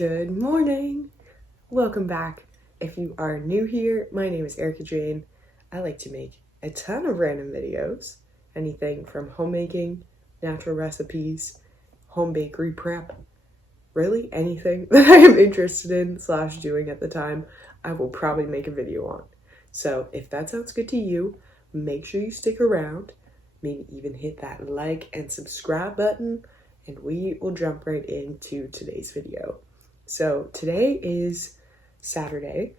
Good morning. Welcome back. If you are new here, my name is Erica Jane. I like to make a ton of random videos. Anything from homemaking, natural recipes, home bakery prep, really anything that I am interested in / doing at the time, I will probably make a video on. So if that sounds good to you, make sure you stick around, maybe even hit that like and subscribe button, and we will jump right into today's video. So today is Saturday,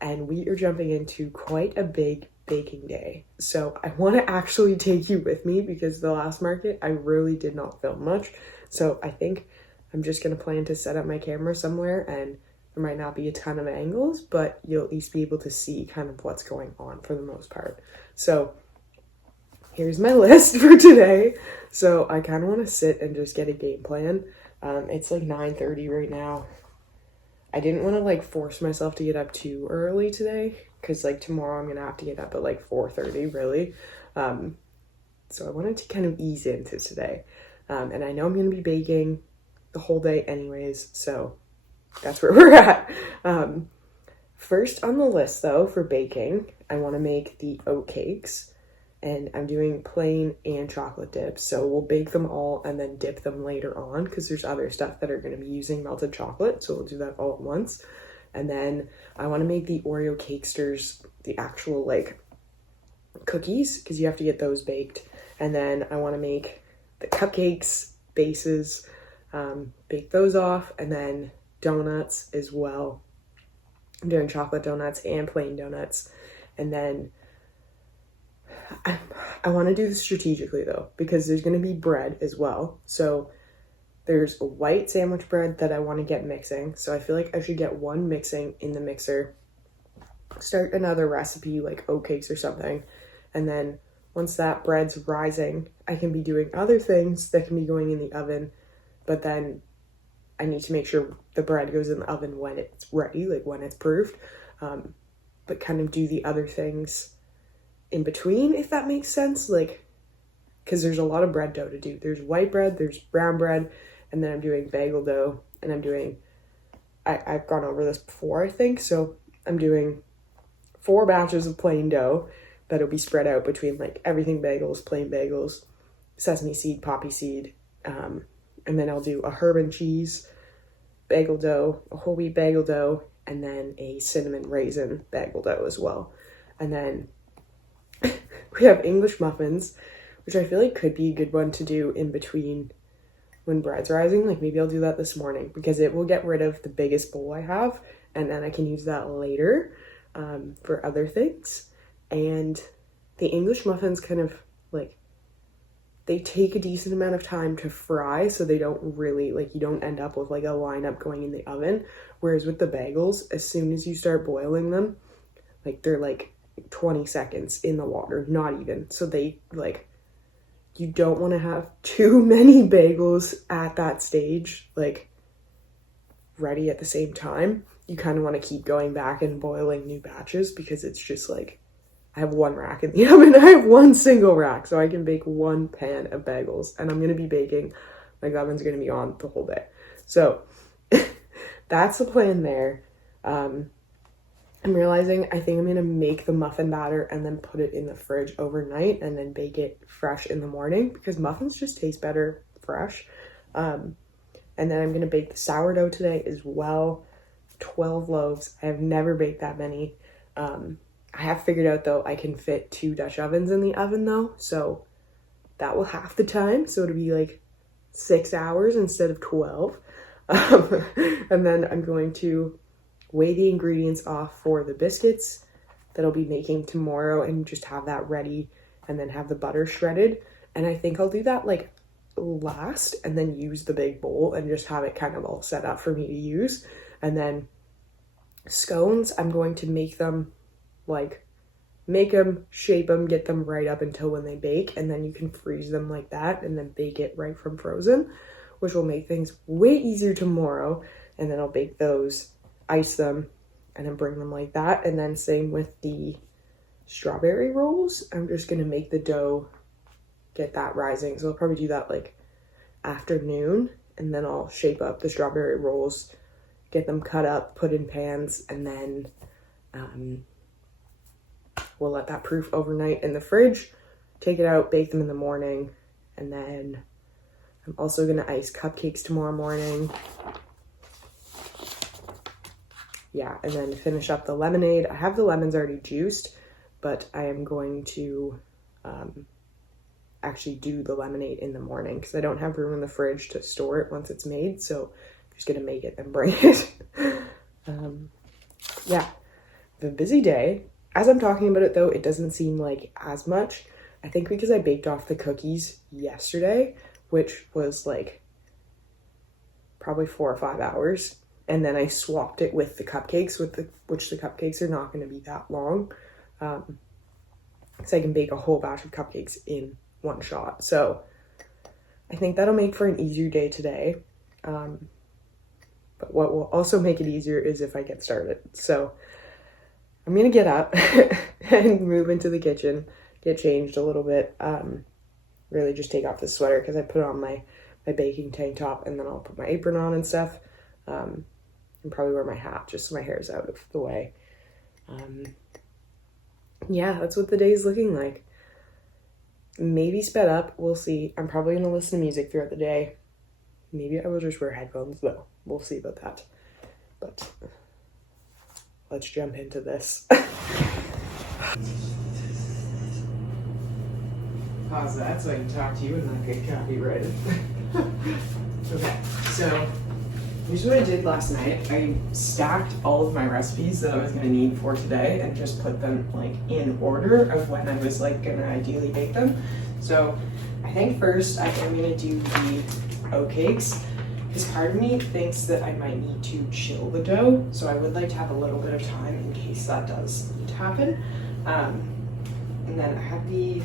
and we are jumping into quite a big baking day. So I want to actually take you with me because the last market, I really did not film much. So I think I'm just going to plan to set up my camera somewhere, and there might not be a ton of angles, but you'll at least be able to see kind of what's going on for the most part. So here's my list for today. So I kind of want to sit and just get a game plan. It's like 9:30 right now. I didn't want to like force myself to get up too early today because like tomorrow I'm gonna have to get up at like 4:30 really. So I wanted to kind of ease into today. And I know I'm gonna be baking the whole day anyways, so that's where we're at. First on the list though for baking, I want to make the oat cakes. And I'm doing plain and chocolate dips. So we'll bake them all and then dip them later on because there's other stuff that are going to be using melted chocolate. So we'll do that all at once. And then I want to make the Oreo Cakesters, the actual like cookies, because you have to get those baked. And then I want to make the cupcakes, bases, bake those off, and then donuts as well. I'm doing chocolate donuts and plain donuts. And then I want to do this strategically though, because there's going to be bread as well. So there's a white sandwich bread that I want to get mixing. So I feel like I should get one mixing in the mixer, start another recipe like oat cakes or something. And then once that bread's rising, I can be doing other things that can be going in the oven. But then I need to make sure the bread goes in the oven when it's ready, like when it's proofed. But kind of do the other things in between, if that makes sense, like because there's a lot of bread dough to do. There's white bread, there's brown bread, and then I'm doing bagel dough, and I'm doing I've gone over this before, I think, so I'm doing 4 batches of plain dough that'll be spread out between like everything bagels, plain bagels, sesame seed, poppy seed, and then I'll do a herb and cheese bagel dough, a whole wheat bagel dough, and then a cinnamon raisin bagel dough as well. And then we have English muffins, which I feel like could be a good one to do in between when bread's rising. Like maybe I'll do that this morning because it will get rid of the biggest bowl I have, and then I can use that later for other things. And the English muffins kind of like, they take a decent amount of time to fry, so they don't really, like, you don't end up with like a lineup going in the oven. Whereas with the bagels, as soon as you start boiling them, like they're like 20 seconds in the water, not even. So they like, you don't want to have too many bagels at that stage, like ready at the same time. You kind of want to keep going back and boiling new batches because it's just like, I have 1 rack in the oven. I have 1 single rack, so I can bake 1 pan of bagels, and I'm going to be baking, like the oven's going to be on the whole day. So that's the plan there. I'm realizing I think I'm going to make the muffin batter and then put it in the fridge overnight and then bake it fresh in the morning because muffins just taste better fresh. And then I'm going to bake the sourdough today as well. 12 loaves. I have never baked that many. I have figured out though I can fit 2 Dutch ovens in the oven though, so that will half the time. So it'll be like 6 hours instead of 12. And then I'm going to weigh the ingredients off for the biscuits that I'll be making tomorrow and just have that ready, and then have the butter shredded. And I think I'll do that like last and then use the big bowl and just have it kind of all set up for me to use. And then scones, I'm going to make them, like make them, shape them, get them right up until when they bake, and then you can freeze them like that and then bake it right from frozen, which will make things way easier tomorrow. And then I'll bake those, ice them, and then bring them like that. And then same with the strawberry rolls. I'm just gonna make the dough, get that rising. So I'll probably do that like afternoon, and then I'll shape up the strawberry rolls, get them cut up, put in pans, and then we'll let that proof overnight in the fridge, take it out, bake them in the morning, and then I'm also gonna ice cupcakes tomorrow morning. Yeah, and then finish up the lemonade. I have the lemons already juiced, but I am going to actually do the lemonade in the morning because I don't have room in the fridge to store it once it's made, so I'm just gonna make it and bring it. Yeah, the busy day. As I'm talking about it though, it doesn't seem like as much. I think because I baked off the cookies yesterday, which was like probably 4 or 5 hours, and then I swapped it with the cupcakes, which the cupcakes are not going to be that long, so I can bake a whole batch of cupcakes in one shot. So I think that'll make for an easier day today. But what will also make it easier is if I get started. So I'm gonna get up and move into the kitchen, get changed a little bit, really just take off the sweater because I put on my baking tank top, and then I'll put my apron on and stuff, and probably wear my hat just so my hair is out of the way. Yeah, that's what the day is looking like. Maybe sped up, we'll see. I'm probably gonna listen to music throughout the day. Maybe I will just wear headphones though. We'll see about that. But let's jump into this. Pause that so I can talk to you and not get copyrighted. Okay, so here's what I did last night. I stacked all of my recipes that I was gonna need for today and just put them like in order of when I was like gonna ideally bake them. So I think first I am gonna do the oatcakes, because part of me thinks that I might need to chill the dough, so I would like to have a little bit of time in case that does need to happen. And then I have the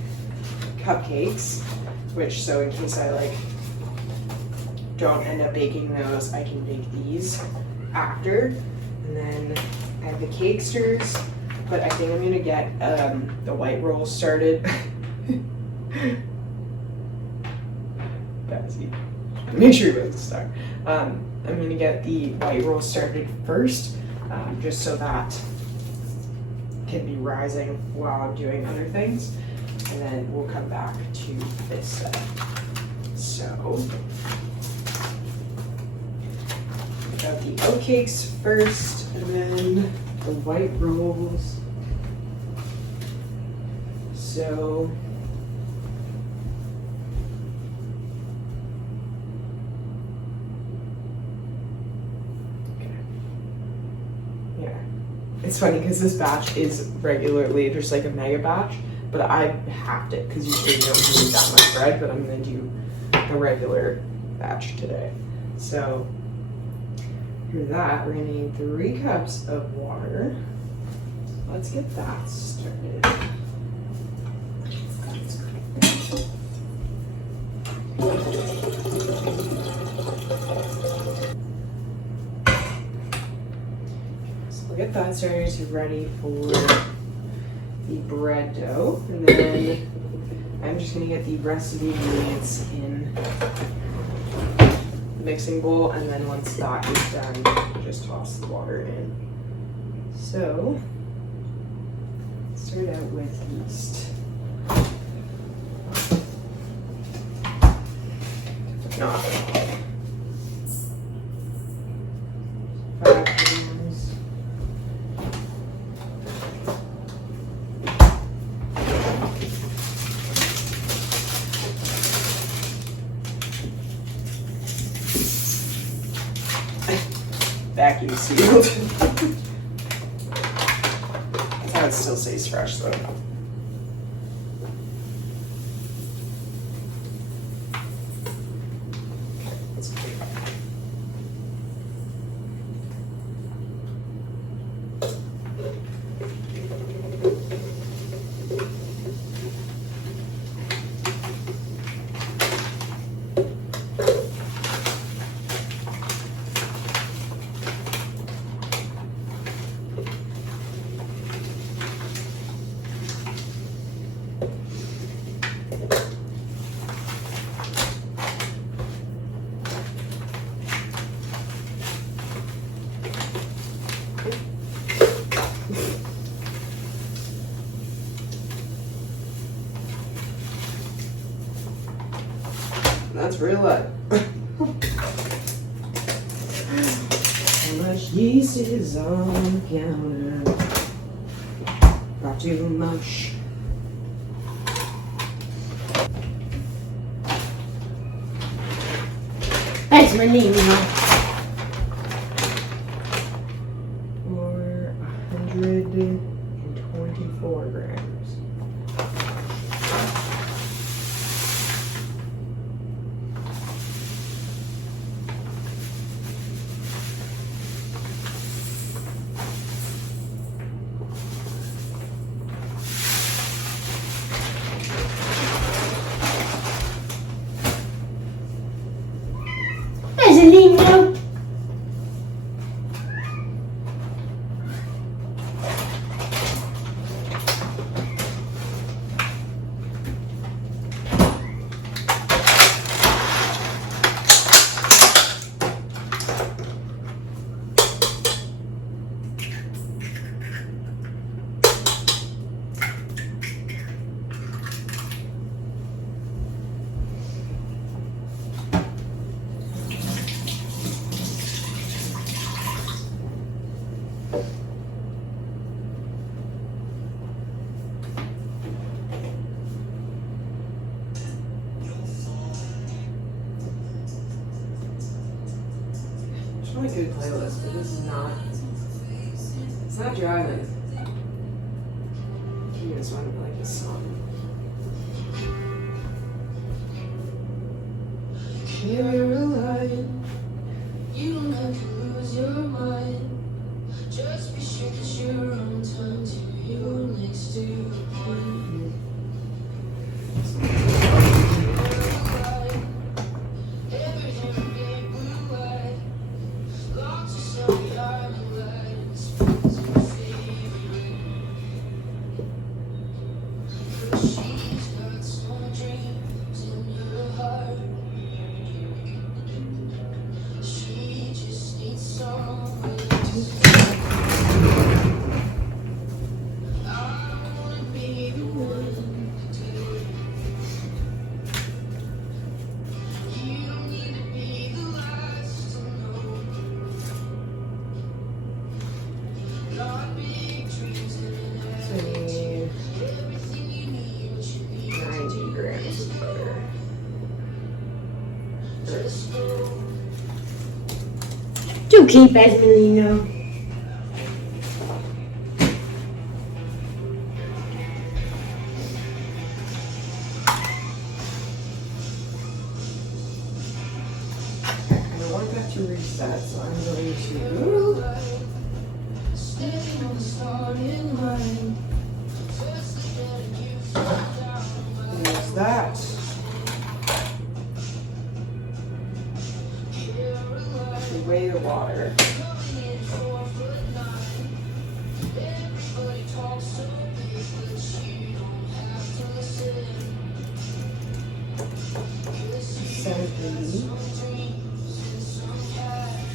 cupcakes, which, so in case I like don't end up baking those, I can bake these after. And then I have the cakesters, but I think I'm gonna get the white rolls started. That's easy. Make sure it doesn't start. I'm gonna get the white roll started first, just so that can be rising while I'm doing other things, and then we'll come back to this step. So, got the oatcakes first, and then the white rolls. So. It's funny because this batch is regularly just like a mega batch, but I halved it because usually you don't need that much bread, but I'm going to do the regular batch today. So for that, we're going to need 3 cups of water. Let's get that started. We'll get that started to ready for the bread dough, and then I'm just going to get the rest of the ingredients in the mixing bowl, and then once that is done, just toss the water in. So, start out with yeast. Not 5 grams. Vacuum sealed. That's how it still stays fresh though. That's real life. How much yeast is on the counter? Not too much. That's my name now. Or 124 grams. That's a name now. It's really good playlist, but this is not. It's not driving. You just want to like this song. You're alive. You don't have to lose your mind. Just be sure that you're on time to your next appointment. Everything big blue eyed. Lots of sunny island lights. Friends and favorite. But she's got some dreams in your heart. She just needs someone to I don't wanna be the one to You don't need to be the last to know. Got big dreams and So I need everything you need, what you need. 90 grams of butter. Just know. To keep Esmerino. I don't want that to reset, so I'm going to Standing on the starting line. Just the better you fall down. use that. To weigh the water. Coming in 4'9". Everybody talks so big, but you don't have to listen. Yes, you 70. some dreams and some cash.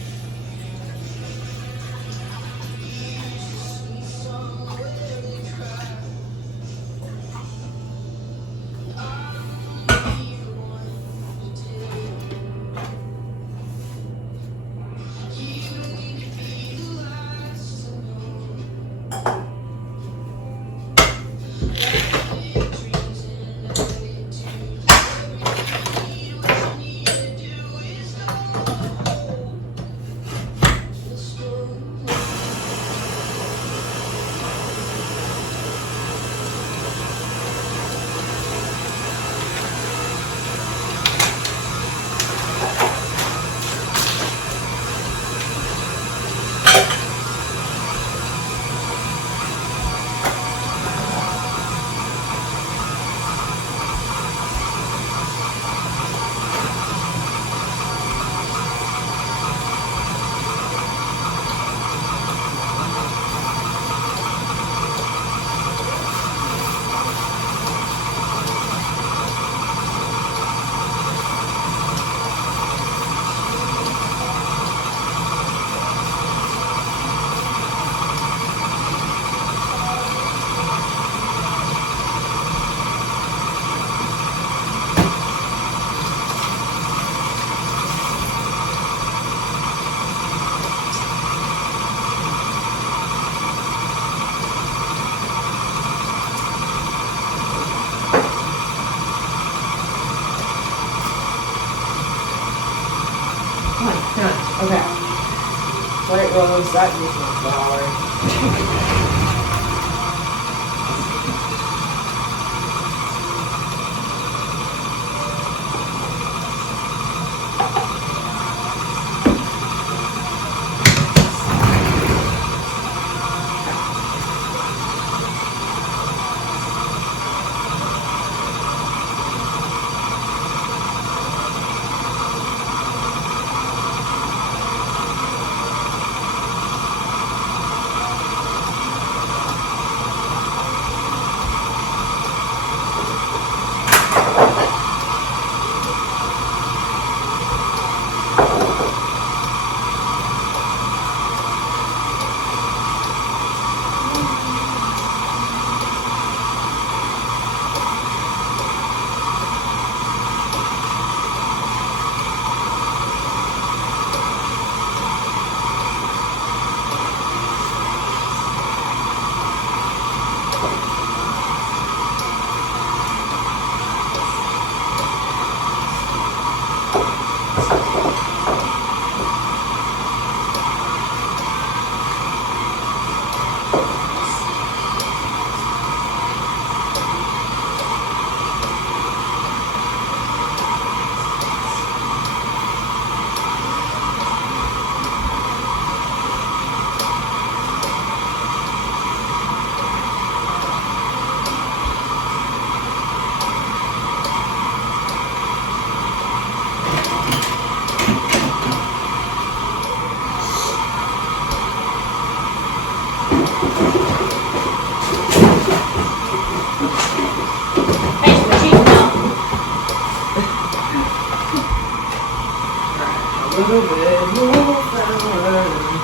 You just need somewhere to cry. I don't wanna be the one to tell you. You don't need to be the last to know. Big dreams and attitude. Everything you need, what you need to do. Okay. White rose, that needs more flour. Ice machine now. A little bit more flour.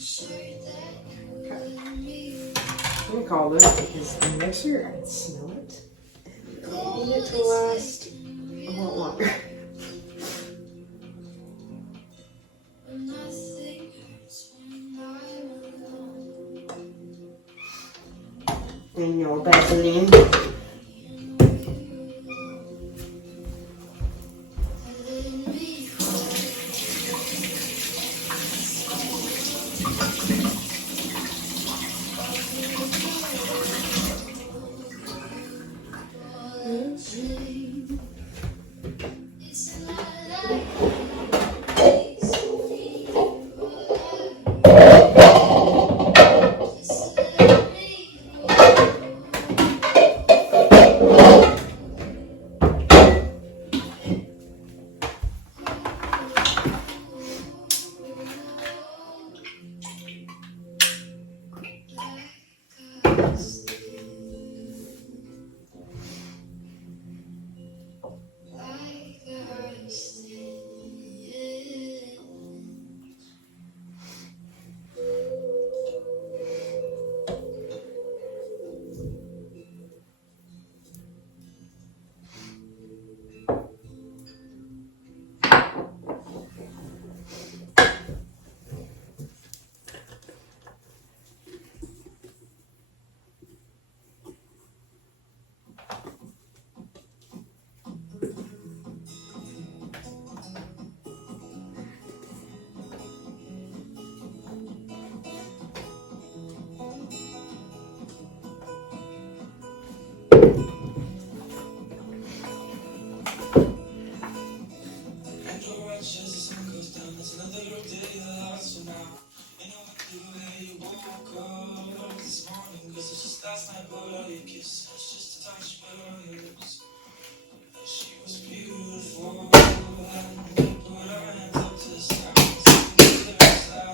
I'm gonna call this because the mixer, I can smell it. And I need it to last a lot longer. And your Vaseline.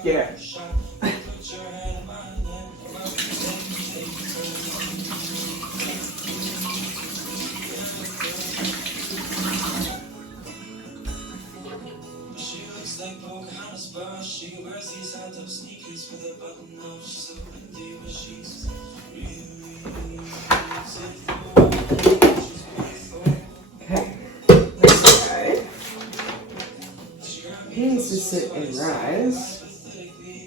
Yeah. She wears these high top sneakers with a button up. She's so pretty, but she's really Okay. This guy. He needs to sit and rise.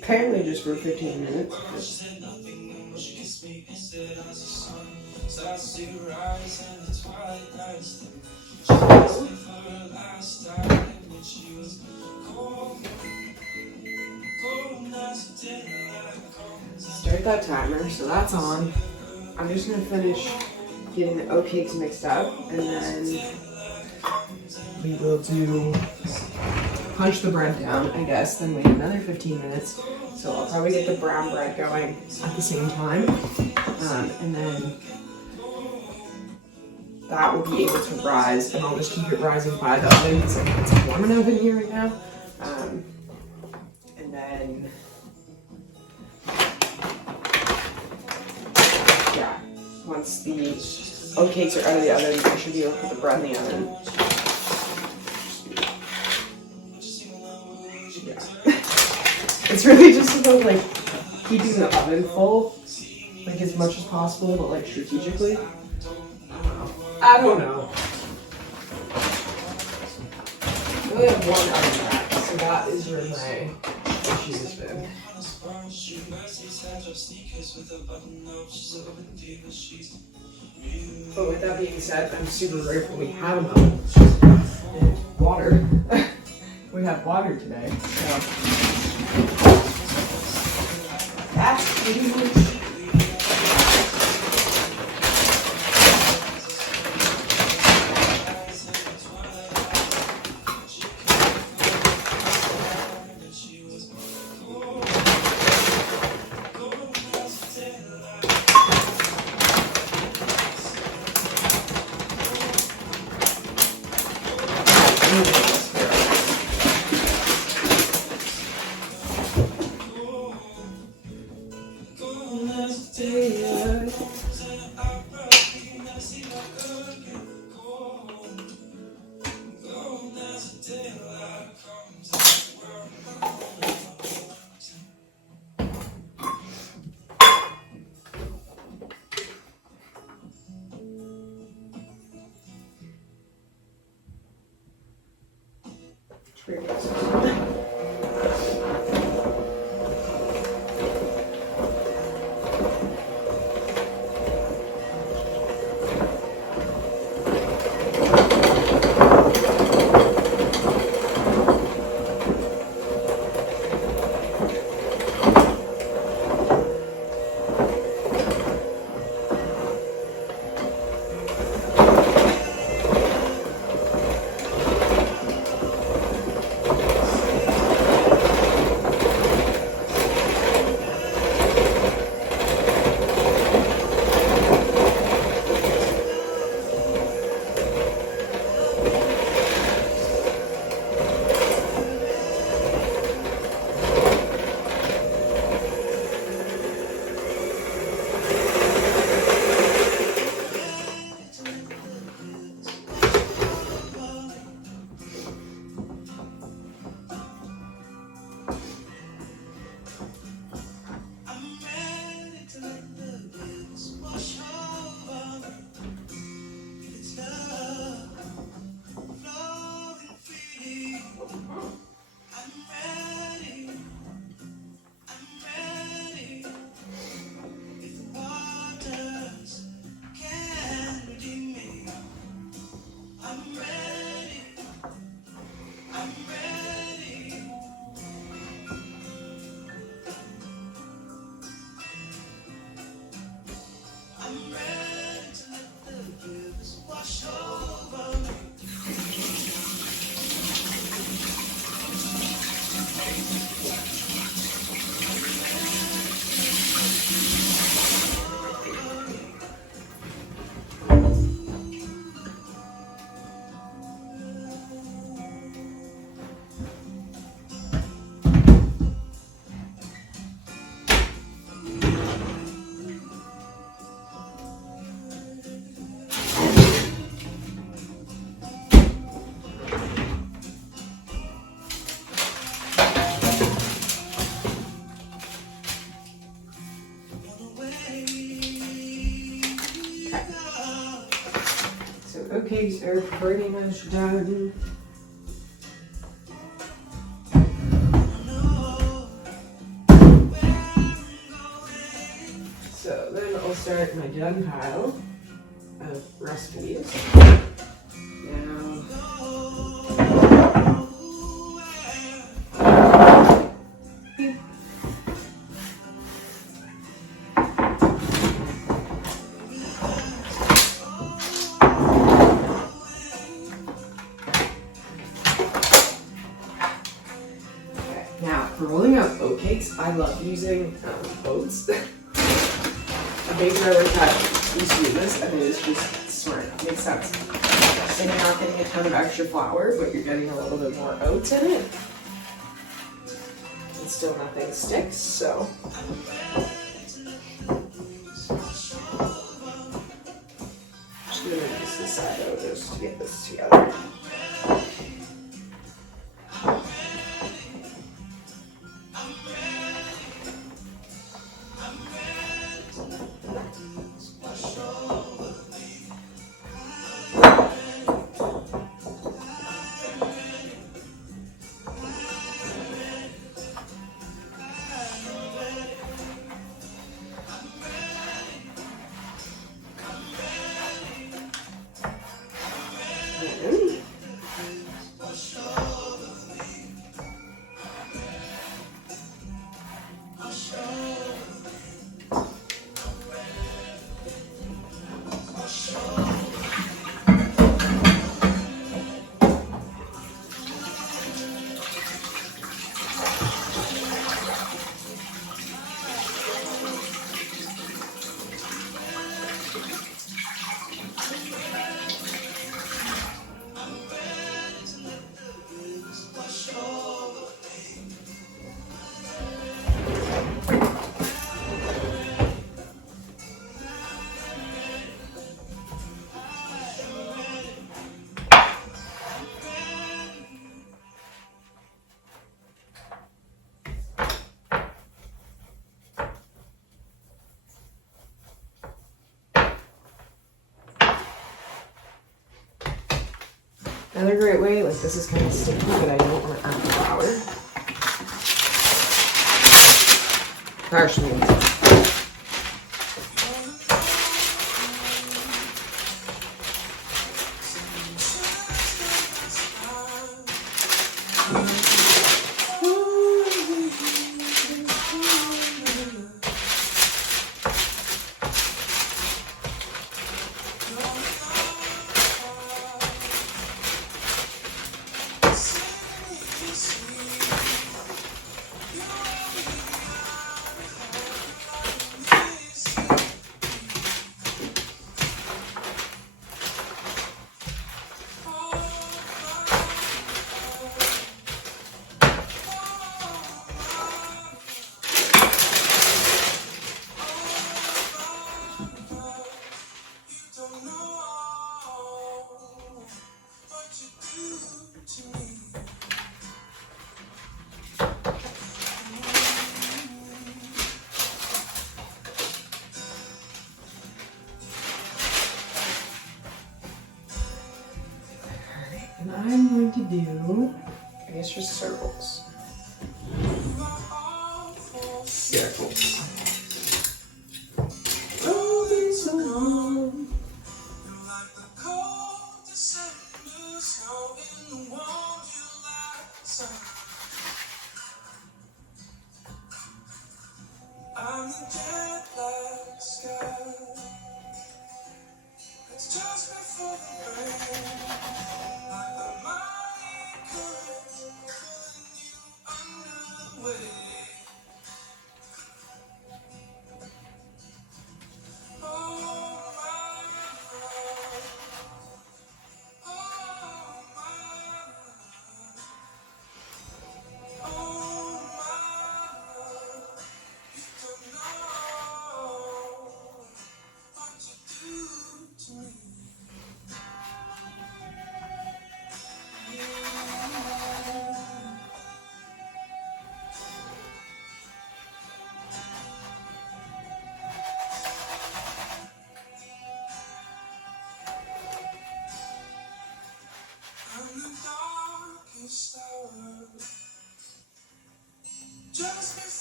Apparently just for 15 minutes. Start that timer, so that's on. I'm just gonna finish getting the oatcakes mixed up, and then we will do punch the bread down, I guess, then wait another 15 minutes. So I'll probably get the brown bread going at the same time, and then that will be able to rise, and I'll just keep it rising by the oven because it's warm enough in here right now. And then, yeah, once the oatcakes are out of the oven, I should be able to put the bread in the oven. Yeah. It's really just about like keeping the oven full, like as much as possible, but like strategically. I don't know. I only have one oven rack, so that is where my issue has been. But with that being said, I'm super grateful we have an oven and water. We have water today, so that's pretty much. oatcakes are pretty much done. So then I'll start my done pile of recipes. Now, okay, now for rolling out oatcakes, I love using oats. A baker like that used to use this, and it is just smart. Makes sense. So you're not getting a ton of extra flour, but you're getting a little bit more oats in it. And still nothing sticks, so. Just gonna use this side out just to get this together. Another great way, like this is kind of sticky, but I don't want to add flour. Partially. And I'm going to do, I guess, just circles. Circles. Oh, it's so long. I'm the jet black sky. It's just before the rain. Like the mighty current pulling you under the way.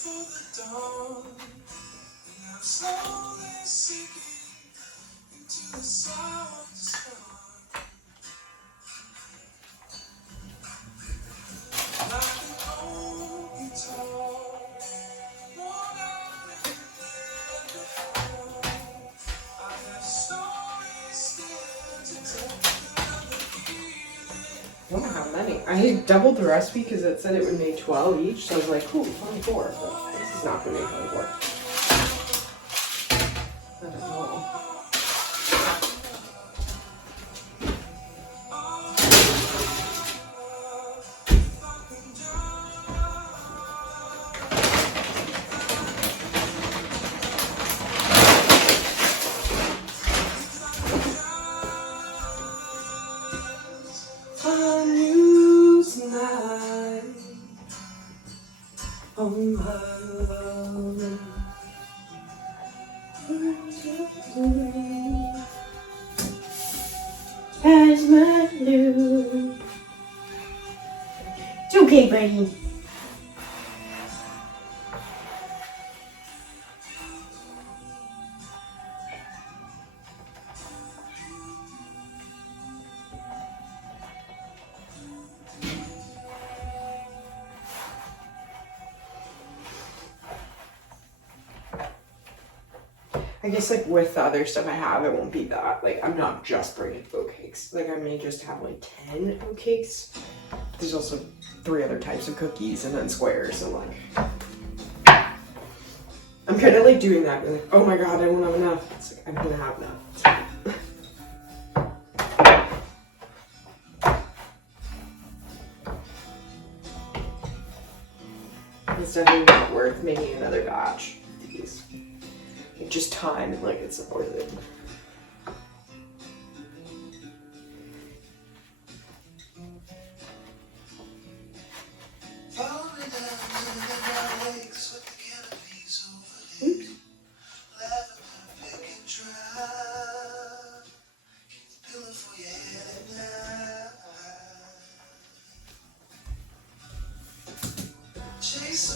I don't know how many. I doubled the recipe because it said it would make 12 each, so I was like, cool, 24. But this is not going to make 24. I don't know. Oh my love. As my blue. It's okay, buddy. I guess like with the other stuff I have, it won't be that. Like I'm not just bringing oatcakes. Like I may just have like 10 oatcakes. There's also 3 other types of cookies and then squares and like. I'm kind of like doing that. Like, oh my god, I won't have enough. It's like I'm gonna have enough. It's fine. It's definitely not worth making another batch of these. Like, just time and like it's not worth it. Oops.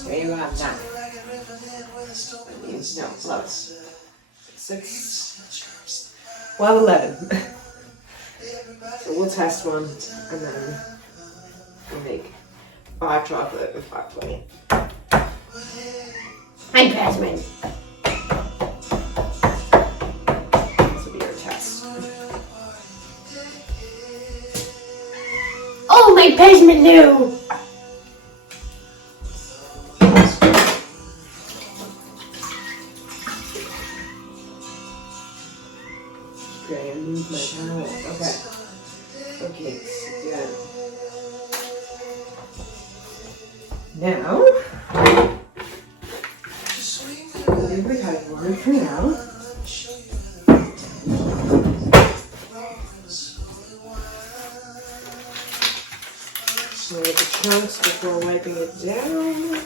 There you have that. That means no, 11. 6. Well, 11. So we'll test one and then we'll make 5 chocolate and 5 plain. Hi, Jasmine. This will be our test. Oh, my Jasmine, no. Okay, I moved my towel. Okay. Okay, good. Now, we'll leave the cutting board for now. So with the chunks before wiping it down.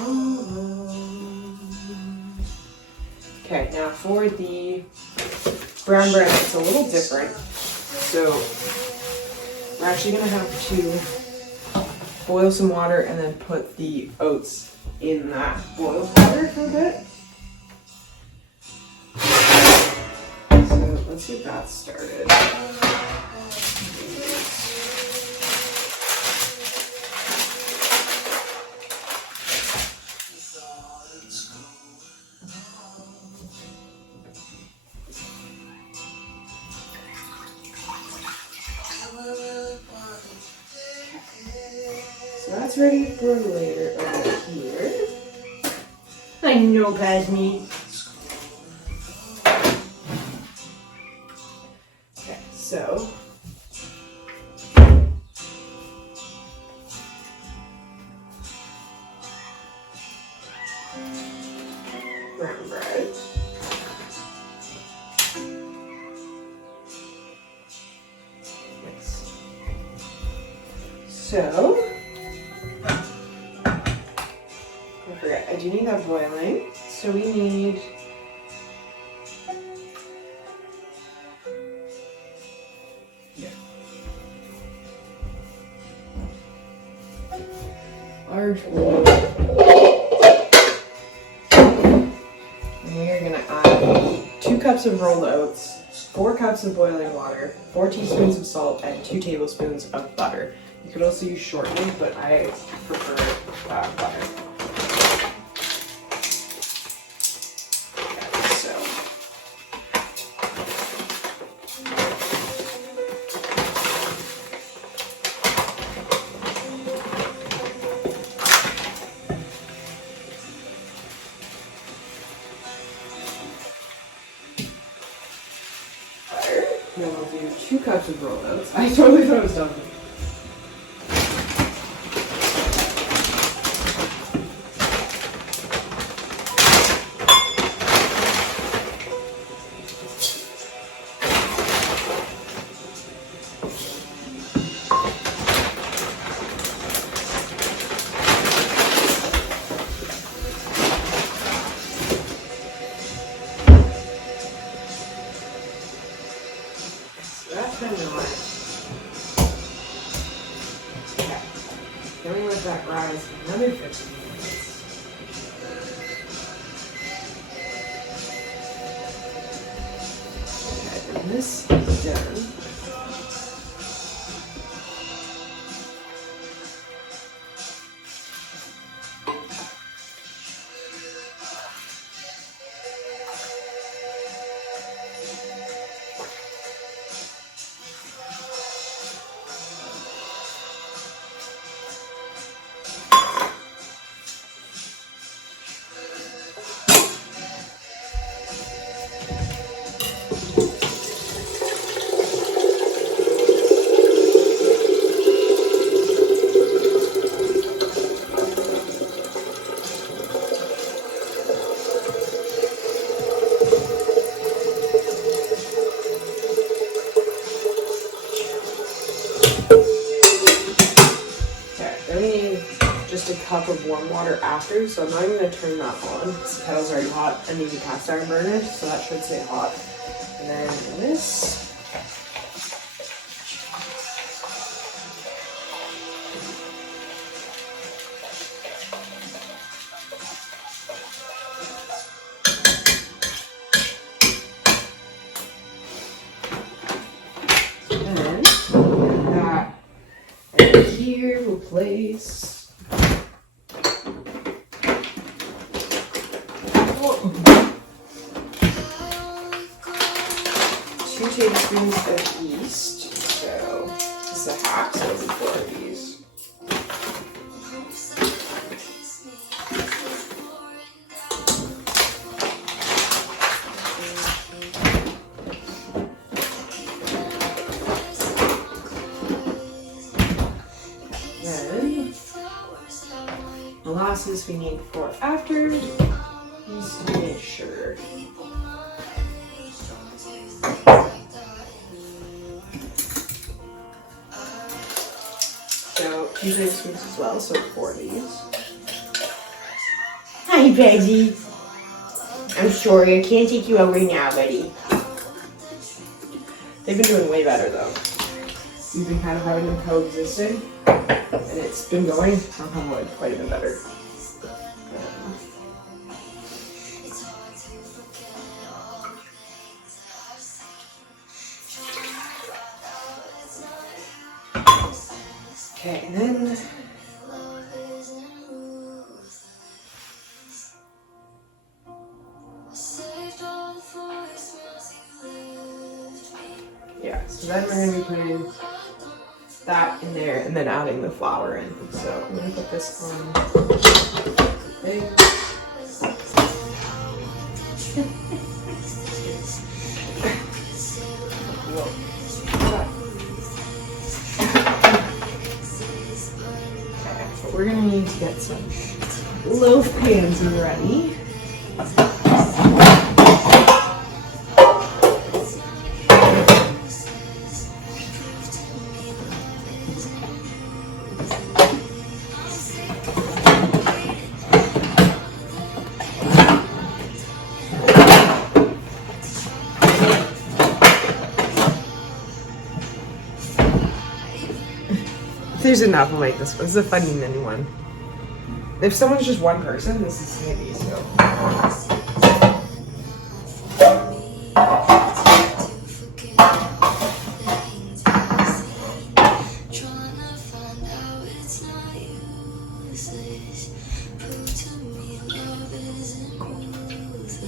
Hello. Okay, now for the brown bread, it's a little different. So we're actually gonna have to boil some water and then put the oats in that boiled water for a bit. So let's get that started. So that's ready for later over here. I know, Jasmine. Okay, so So, I forgot, I do need that boiling. So we need large bowl. And we are gonna add 2 cups of rolled oats, 4 cups of boiling water, 4 teaspoons of salt, and 2 tablespoons of butter. You could also use shortening, but I prefer butter. Okay, so butter. Then we'll do 2 cups of rolled oats. I totally thought it was done. That's been done. Okay. Then we let that rise for another 15 minutes. Okay, and this is done. Just a cup of warm water after, so I'm not even going to turn that on because the kettle's already hot. I need a cast iron burner, so that should stay hot. And then this. And then that right here will place. 2 tablespoons of yeast. So this is a half, so it'll be 4 of these. Then molasses we need for after, just to make sure. So 2 tablespoons as well, so 4 of these. Hi, Begsy. I'm sorry, I can't take you out right now, buddy. They've been doing way better though. We've been kind of having them coexisting, and it's been going, knock on wood, quite a bit better. Okay, and then yeah, so then we're going to be putting that in there and then adding the flour in. So I'm going to put this on thing. Okay, so we're going to need to get some loaf pans ready. There's enough. I'll make this one. This is a funny mini one. If someone's just one person, this is handy. So. Tryna find out it's not useless. Prove to me love isn't ruthless.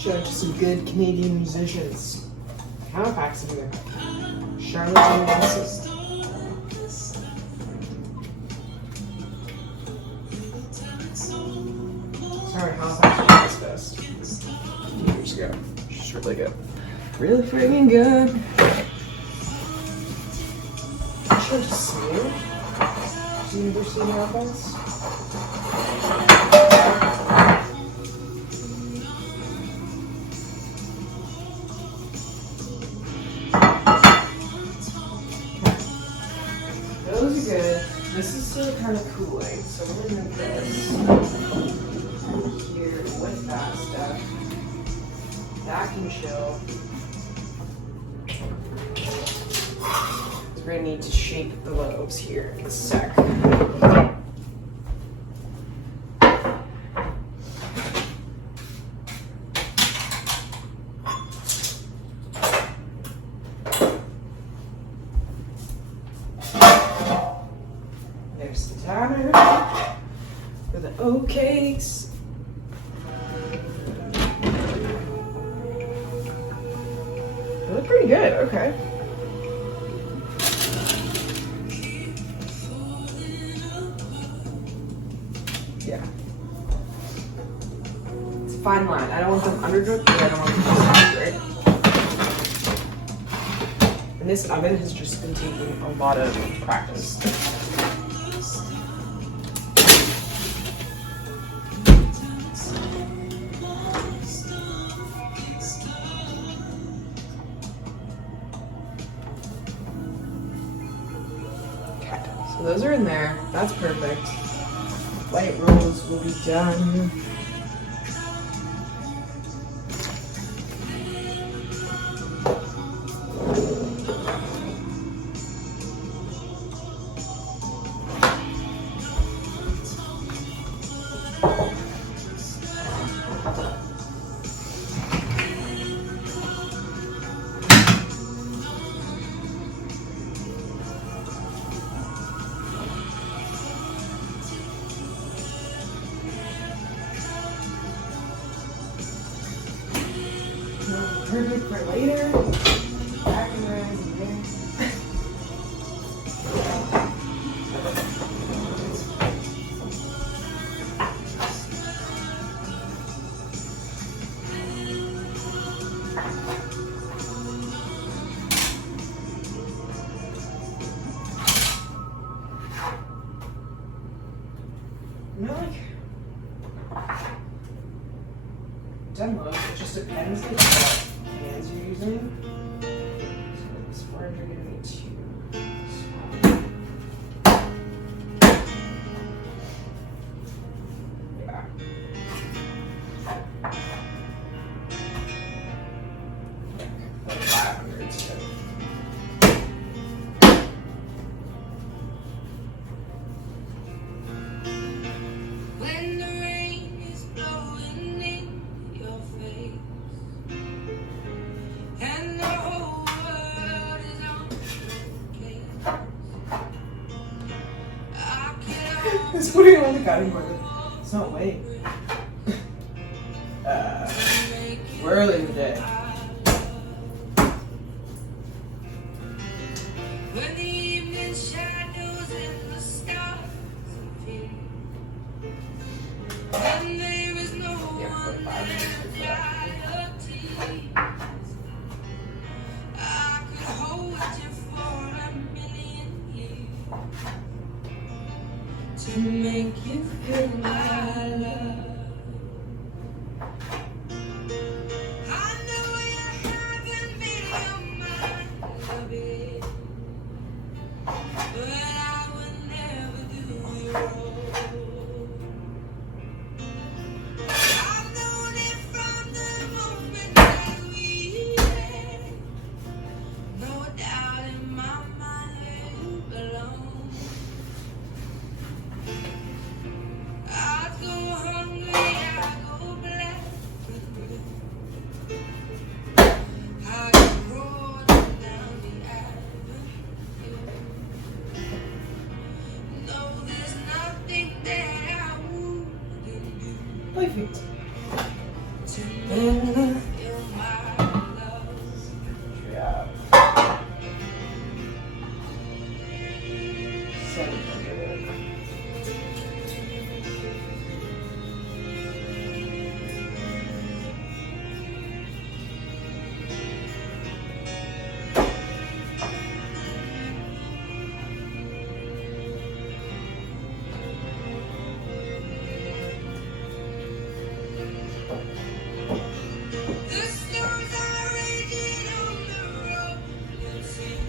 Shout out to some good Canadian musicians. Halifax in here. Charlotte and Wilson. Sorry, Halifax Jazz Fest. Years ago. She's really good. Really freaking good. Shout out to SMU. University of Halifax. Those are good. This is still kind of cooling, so we're gonna move this here with that stuff. That can chill. We're gonna need to shape the lobes here in a sec. There's the timer for the oat cakes. They look pretty good, okay. Yeah. It's a fine line. I don't want them undercooked, but I don't want them overcooked, right? And this oven has just been taking a lot of practice. So those are in there. That's perfect. White rolls will be done. Perfect for later. Back and rise and there. You know, like demo, it just depends on what hands you're using. So this orange are gonna be too small. Yeah. Like 500 instead. When the rain is blowing in your face and the whole world is on case, I can It's putting it on the cutting board. It's not late. We're early in the day. When the evening shadows and the stars appear, when there is no one there to dry your tears, I could hold you for a million years to make you feel my love. I know you haven't made your mind up yet, but I would never do you wrong. I've known it from the moment that we met. No doubt in my mind where you belong. I go hungry, I go black. I go rolling down the avenue. No, there's nothing that I wouldn't do Perfect. to make you feel my love. Yeah. 700. The storms are raging on the rolling sea,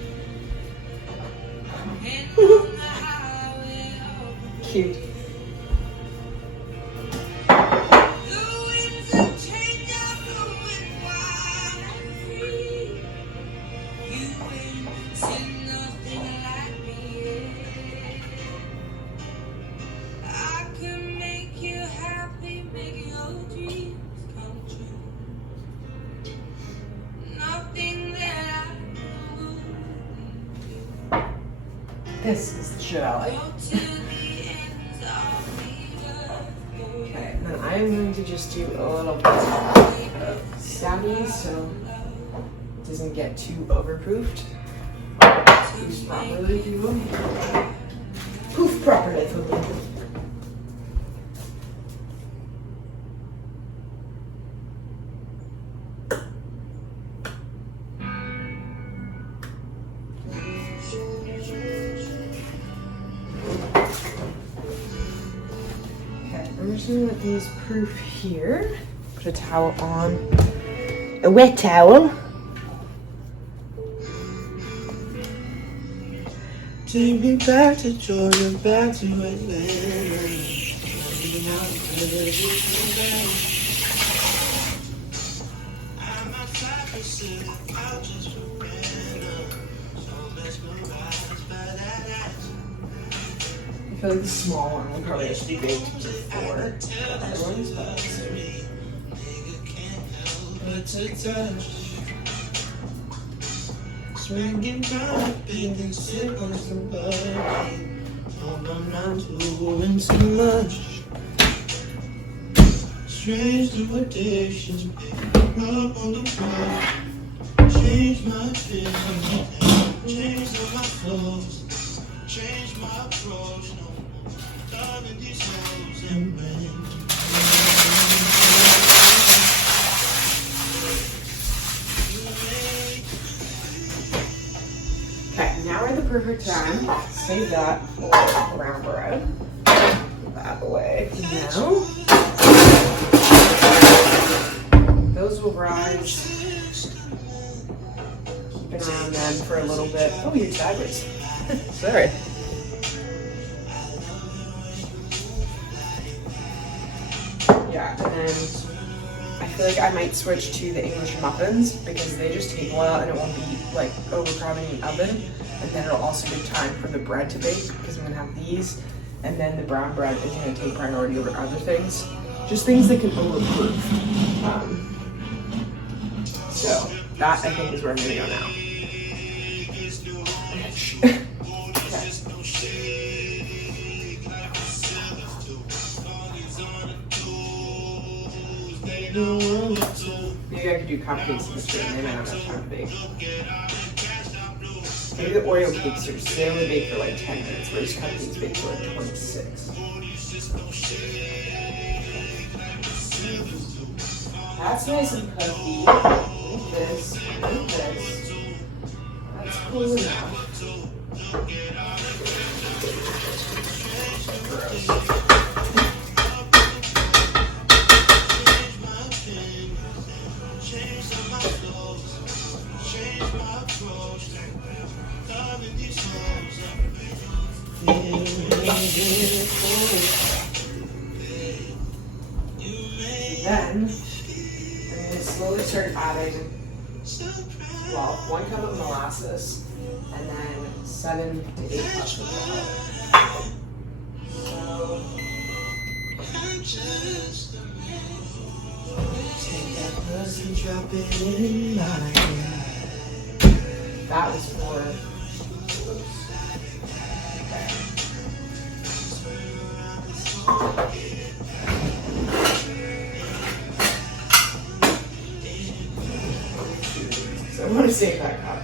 and on the highway of Cute. the winds of change are blowing wild and free. You ain't seen nothing like me yet. I can make you happy, make your dreams come true. Nothing that I wouldn't do. This is the shit I like. Go to the ends of the earth. Okay, and then I'm going to just do a little bit of stabby so it doesn't get too overproofed. Poof properly, if you will. Poof properly, if you will. Okay, I'm just gonna let these proof here. Put a towel on. A wet towel. Take me back to Georgia, back to Atlanta. I'm not 5%, I'll just surrender. So mesmerized by that ass. I feel like the small one will probably just be baked before the other ones, but let's see. Nigga can't help but to touch. Swinging by, being sick on somebody. Hope I'm not doing too much. Strange new addictions, pick up on the phone. Change my feelings, change all my clothes, change my approach. No more loving these hoes and rain. Okay, now we're the perfect time. Save that for brown bread. Put that away for now. Those will rise. Keep an eye on them for a little bit. Oh, you're sideways. Sorry. Yeah, and then I feel like I might switch to the English muffins because they just take a while and it won't be like overcrowding the oven. And then it'll also give time for the bread to bake because I'm gonna have these, and then the brown bread is gonna take priority over other things. Just things that can overproof. So that I think is where I'm gonna go now. Maybe I could do cupcakes in this room. They might not have time to bake. Maybe the Oreo cakes are they only bake for like 10 minutes, whereas cupcakes bake for like 26. That's nice and puffy. Like this, like this. That's cool enough. Gross. Then, I'm going to slowly start adding, well, 1 cup of molasses, and then 7 to 8 cups of water. Take that person, drop it in my That was for So I'm going to save that cup.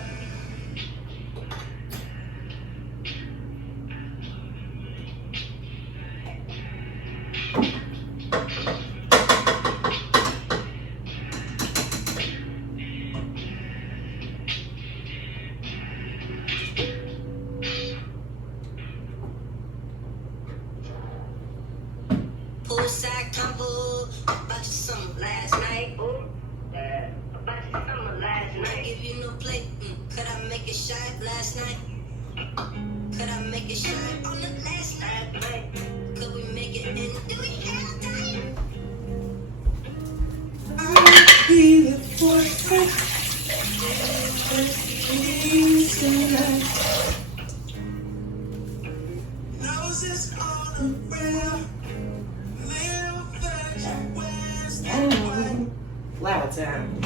Poolside combo, about your summer last night. About your summer last night. Give you no plate. Could I make it shot last night? Could I make it shot on the last night? Could we make it in? Do we have time? I'll be the force tonight. Noses on the rail. Loud sound.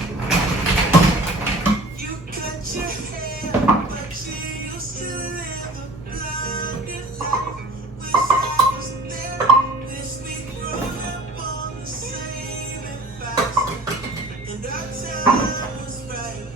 You cut your hair, but you used to live a blinded life. Wish I was there, wish we'd grown up on the same advice, and our time was right.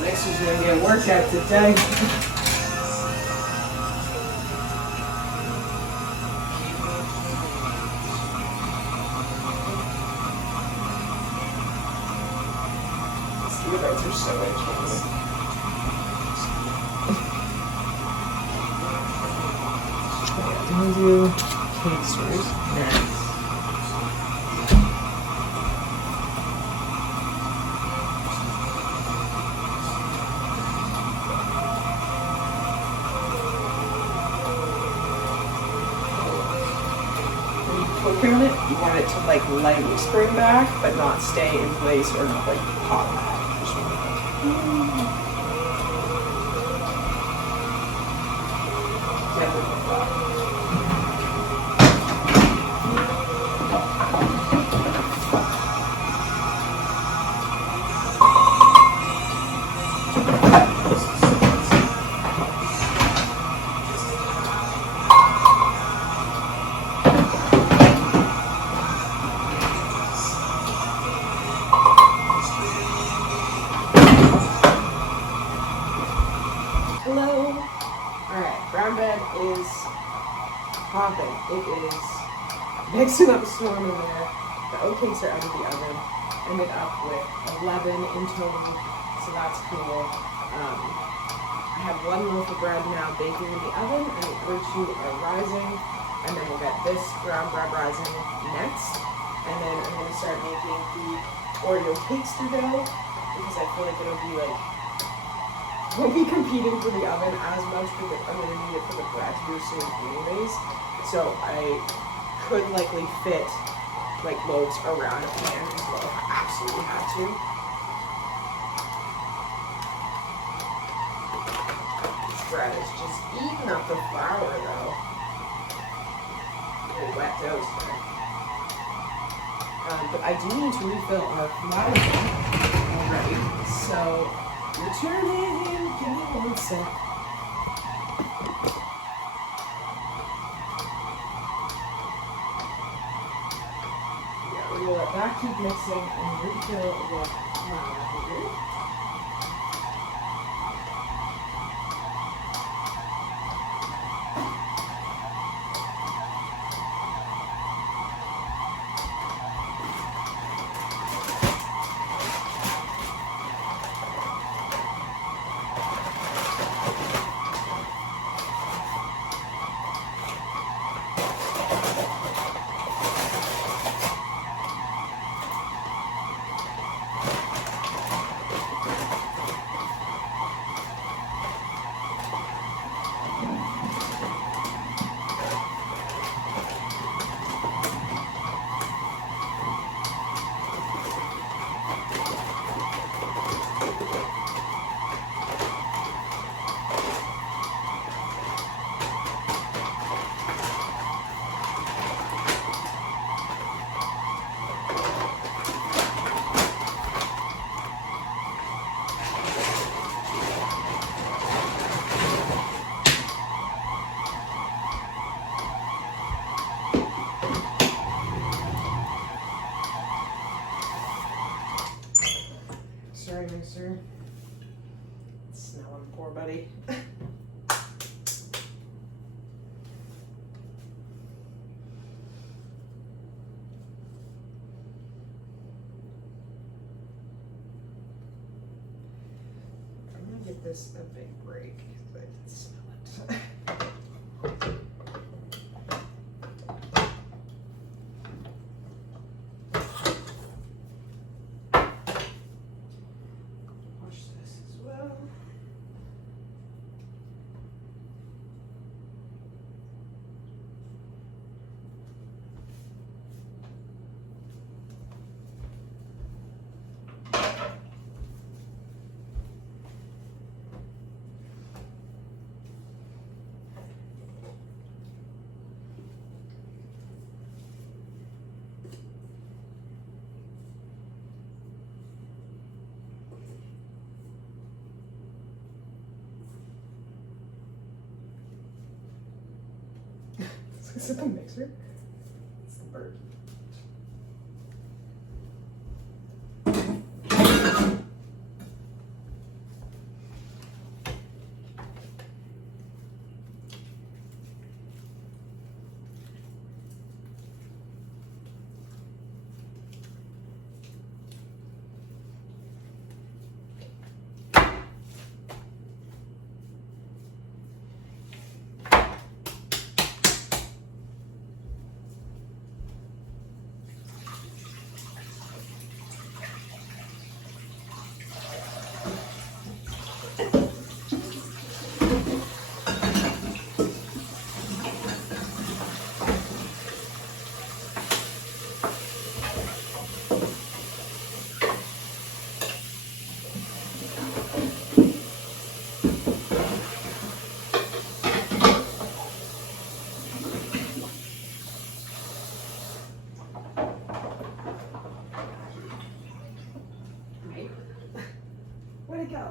Mixer's gonna be a workout today. Your rights are so interesting. Do we do casters next? Poking on it, you want it to like lightly spring back, but not stay in place or not like pop back. Hello. Alright, brown bread is popping. It is mixing up a storm in there. the oatcakes are out of the oven. Ended up with 11 in total, so that's cool. I have one loaf of bread now baking in the oven, and the other two are rising. And then we'll get this brown bread rising next. And then I'm going to start making the Oreo cakes to go, because I feel like it'll be like, won't be competing for the oven as much, because I'm going to need it for the bread here soon anyways. So I could likely fit like loaves around a pan as well if I absolutely had to. This bread is just eating up the flour though. Very wet dough today. But I do need to refill our flour already. So returning, give me one sec. We'll let that keep mixing and refill with flour here. Sorry, mister. It's smelling, poor buddy. I'm gonna give this a big break because I can smell it. Wash this as well. Is it the mixer? It's the bird. Where'd it go?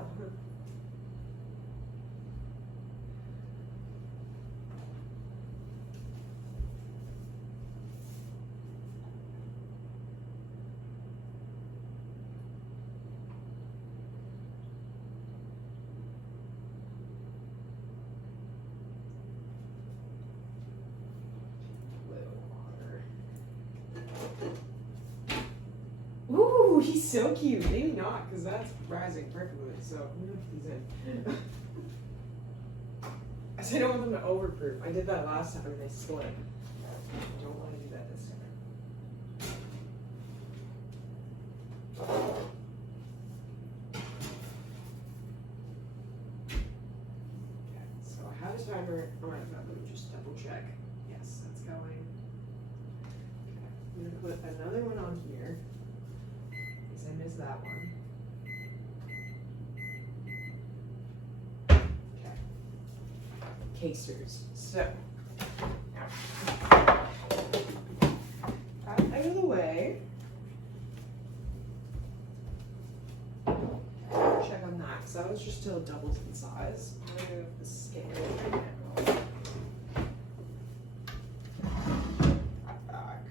Ooh, he's so cute. Maybe not, because that's rising perfectly. So he's in. I said I don't want them to overproof. I did that last time and they split. I don't want to do that this time. Okay, so I have a timer. Oh my god, let me just double check. Yes, that's going. Okay, I'm gonna put another one on here. Because I missed that one. Okay. Casters. So that out of the way. Check on that, because that was just still doubles in size. I'm gonna go with the scale right now. That back.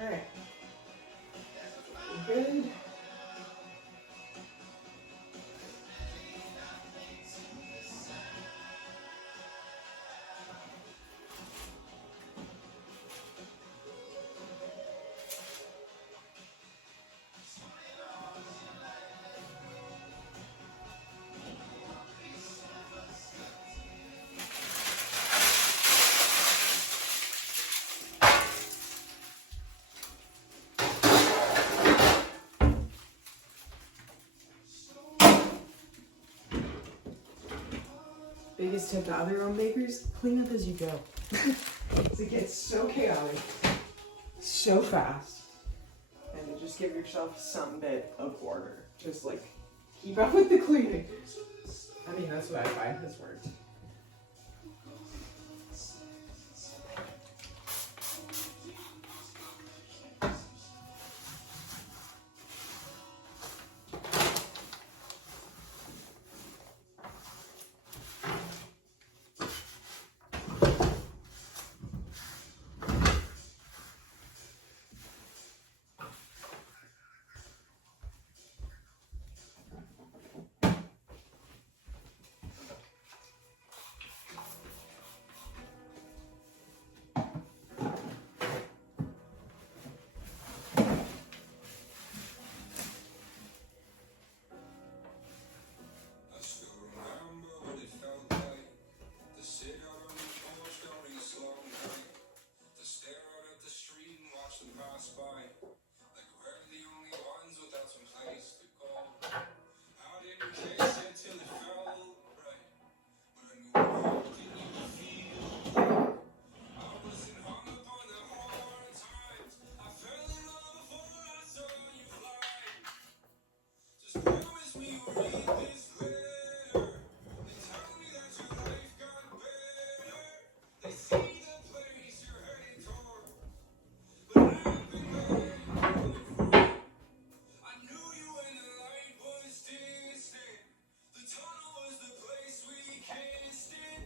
Alright. Good. Biggest tip to other home bakers, clean up as you go. 'Cause it gets so chaotic, so fast. And to just give yourself some bit of order. Just like, keep up with the cleaning. I mean, that's what I find has worked.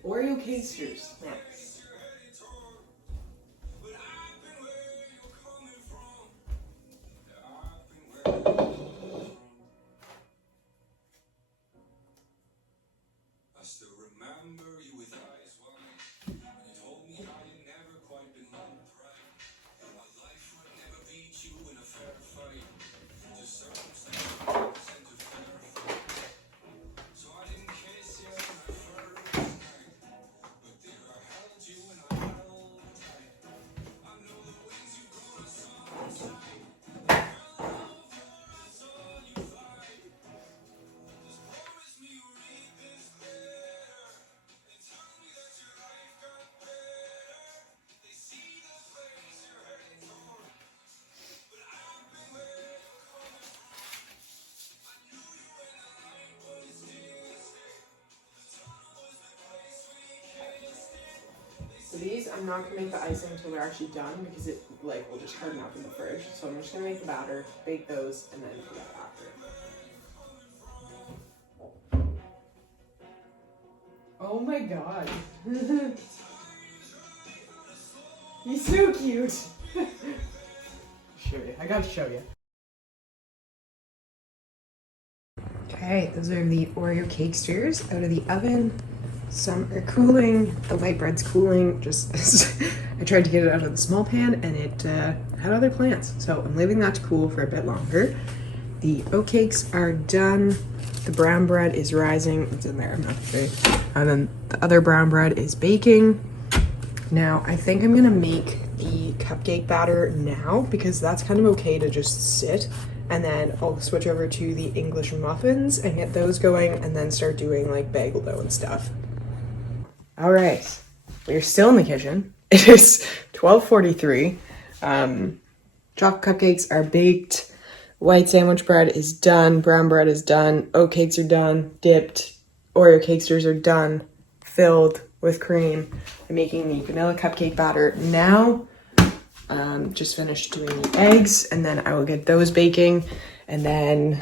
Oreo cakesters next. I still remember you with eyes wide. You told me how you never quite been upright. My life would never beat you in a fair fight. Just circumstances sent to fair fight. So I didn't kiss you on my first night. But there I held you and I held tight. I know the ways you've gone are some sight. So these, I'm not gonna make the icing until they're actually done because it like will just harden up in the fridge. So I'm just gonna make the batter, bake those, and then do that after. Oh my god. He's so cute. Show you. I gotta show you. Okay, those are the Oreo cakesters out of the oven. Some are cooling. The white bread's cooling. Just I tried to get it out of the small pan and it had other plants. So I'm leaving that to cool for a bit longer. The oatcakes are done. The brown bread is rising. It's in there, I'm not sure. And then the other brown bread is baking. Now I think I'm gonna make the cupcake batter now because that's kind of okay to just sit. And then I'll switch over to the English muffins and get those going and then start doing like bagel dough and stuff. All right, we're still in the kitchen. It is 12:43. Chocolate cupcakes are baked. White sandwich bread is done. Brown bread is done. Oatcakes are done. Dipped. Oreo cakesters are done. Filled with cream. I'm making the vanilla cupcake batter now. Just finished doing the eggs, and then I will get those baking. And then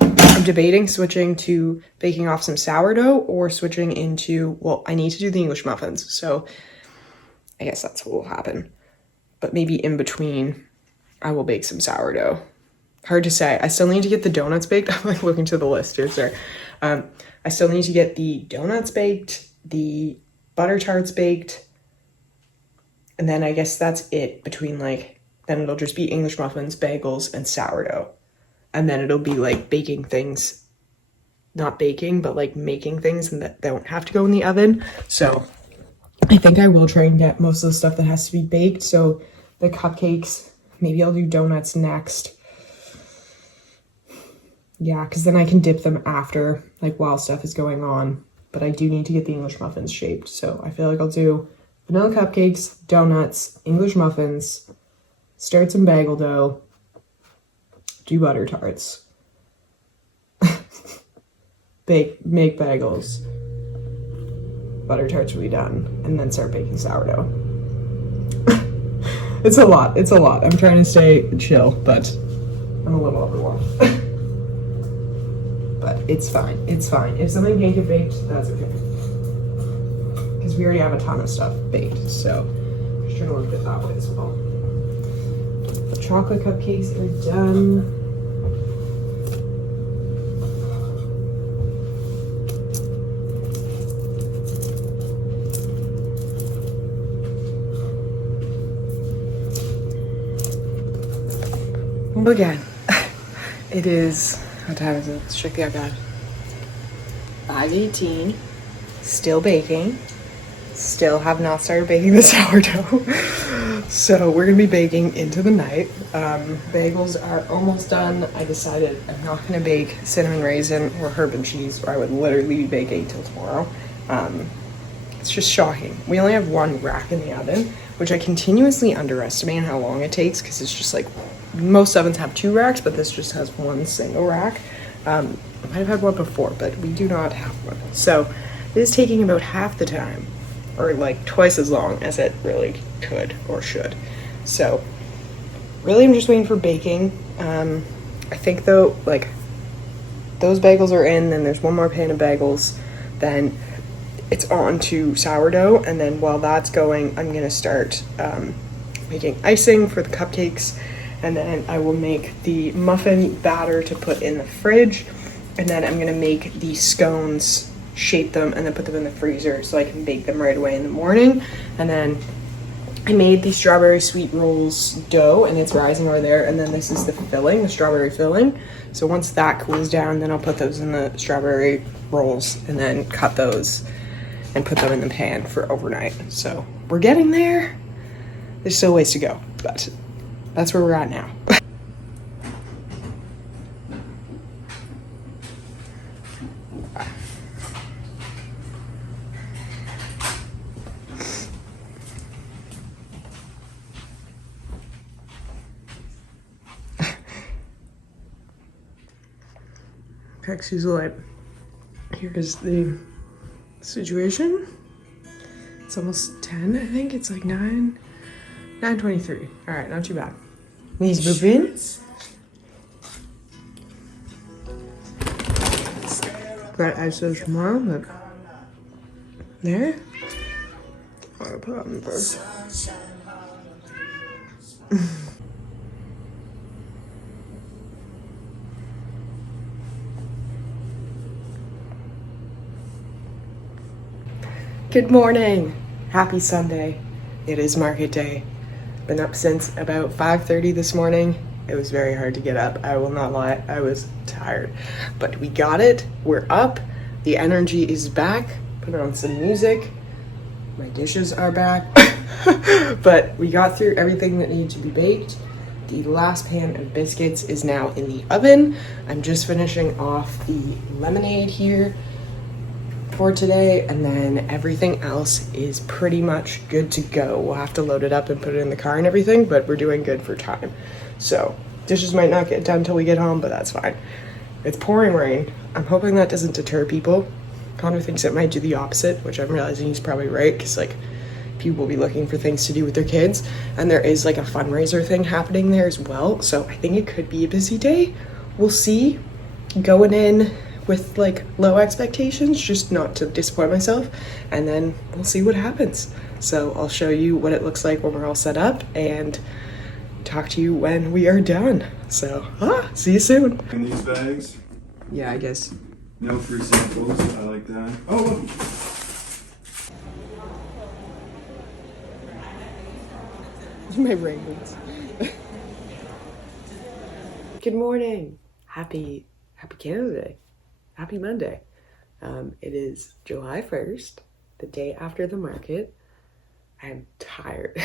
I'm debating switching to baking off some sourdough or switching into, well, I need to do the English muffins, so I guess that's what will happen. But maybe in between, I will bake some sourdough. Hard to say. I still need to get the donuts baked. I'm like looking to the list here, sorry. I still need to get the donuts baked, the butter tarts baked, and then I guess that's it between like, then it'll just be English muffins, bagels, and sourdough. And then it'll be like baking things, not baking, but like making things and that don't have to go in the oven. So I think I will try and get most of the stuff that has to be baked. So the cupcakes, maybe I'll do donuts next. Yeah, because then I can dip them after, like while stuff is going on. But I do need to get the English muffins shaped. So I feel like I'll do vanilla cupcakes, donuts, English muffins, start some bagel dough, do butter tarts, make bagels, butter tarts will be done, and then start baking sourdough. It's a lot. I'm trying to stay chill, but I'm a little overwhelmed. But it's fine. If something can't get baked, that's okay. Because we already have a ton of stuff baked, so I'm just trying to look at it that way as well. The chocolate cupcakes are done. Again, it is, what time is it? Let's check the iPad. 5:18, still baking, still have not started baking the sourdough. So we're gonna be baking into the night. Bagels are almost done. I decided I'm not gonna bake cinnamon raisin or herb and cheese, or I would literally be baking till tomorrow. It's just shocking. We only have one rack in the oven, which I continuously underestimate how long it takes because it's just like, most ovens have 2 racks, but this just has 1 single rack. I might have had one before, but we do not have one. So it is taking about half the time, or like twice as long as it really could or should. So really I'm just waiting for baking. I think though, like those bagels are in, then there's one more pan of bagels. Then it's on to sourdough, and then while that's going, I'm gonna start making icing for the cupcakes, and then I will make the muffin batter to put in the fridge, and then I'm gonna make the scones, shape them, and then put them in the freezer so I can bake them right away in the morning. And then I made the strawberry sweet rolls dough, and it's rising over there, and then this is the filling, the strawberry filling. So once that cools down, then I'll put those in the strawberry rolls and then cut those and put them in the pan for overnight. So we're getting there. There's still ways to go, but that's where we're at now. Excuse the light. Here's the situation. It's almost 10, I think. It's like 9:23. All right, not too bad. These boobins. Got ISOs tomorrow, but there. I'll put on first. Good morning. Happy Sunday. It is market day. Been up since about 5:30 this morning. It was very hard to get up. I will not lie. I was tired. But we got it. We're up. The energy is back. Put on some music. My dishes are back. But we got through everything that needed to be baked. The last pan of biscuits is now in the oven. I'm just finishing off the lemonade here for today, and then everything else is pretty much good to go. We'll have to load it up and put it in the car and everything, but we're doing good for time. So dishes might not get done until we get home, but that's fine. It's pouring rain. I'm hoping that doesn't deter people. Connor thinks it might do the opposite, which I'm realizing he's probably right, because like people will be looking for things to do with their kids, and there is like a fundraiser thing happening there as well, so I think it could be a busy day. We'll see. Going in with like low expectations, just not to disappoint myself, and then we'll see what happens. So I'll show you what it looks like when we're all set up and talk to you when we are done. So see you soon. In these bags, Yeah, I guess. no free samples. I like that. Oh, look. My rain boots. Good morning. Happy Canada Day. Happy Monday. It is July 1st, the day after the market. I'm tired,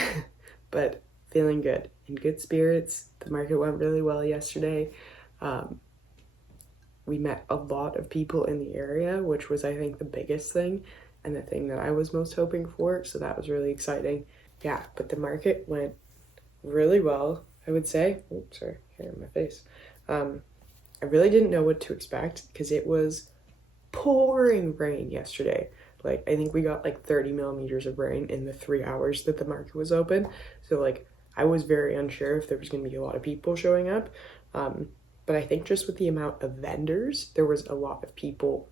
but feeling good, in good spirits. The market went really well yesterday. We met a lot of people in the area, which was, I think, the biggest thing and the thing that I was most hoping for. So that was really exciting. Yeah, but the market went really well, I would say. Oops, sorry, hair in my face. I really didn't know what to expect because it was pouring rain yesterday. Like, I think we got like 30 millimeters of rain in the 3 hours that the market was open. So like, I was very unsure if there was going to be a lot of people showing up. But I think just with the amount of vendors, there was a lot of people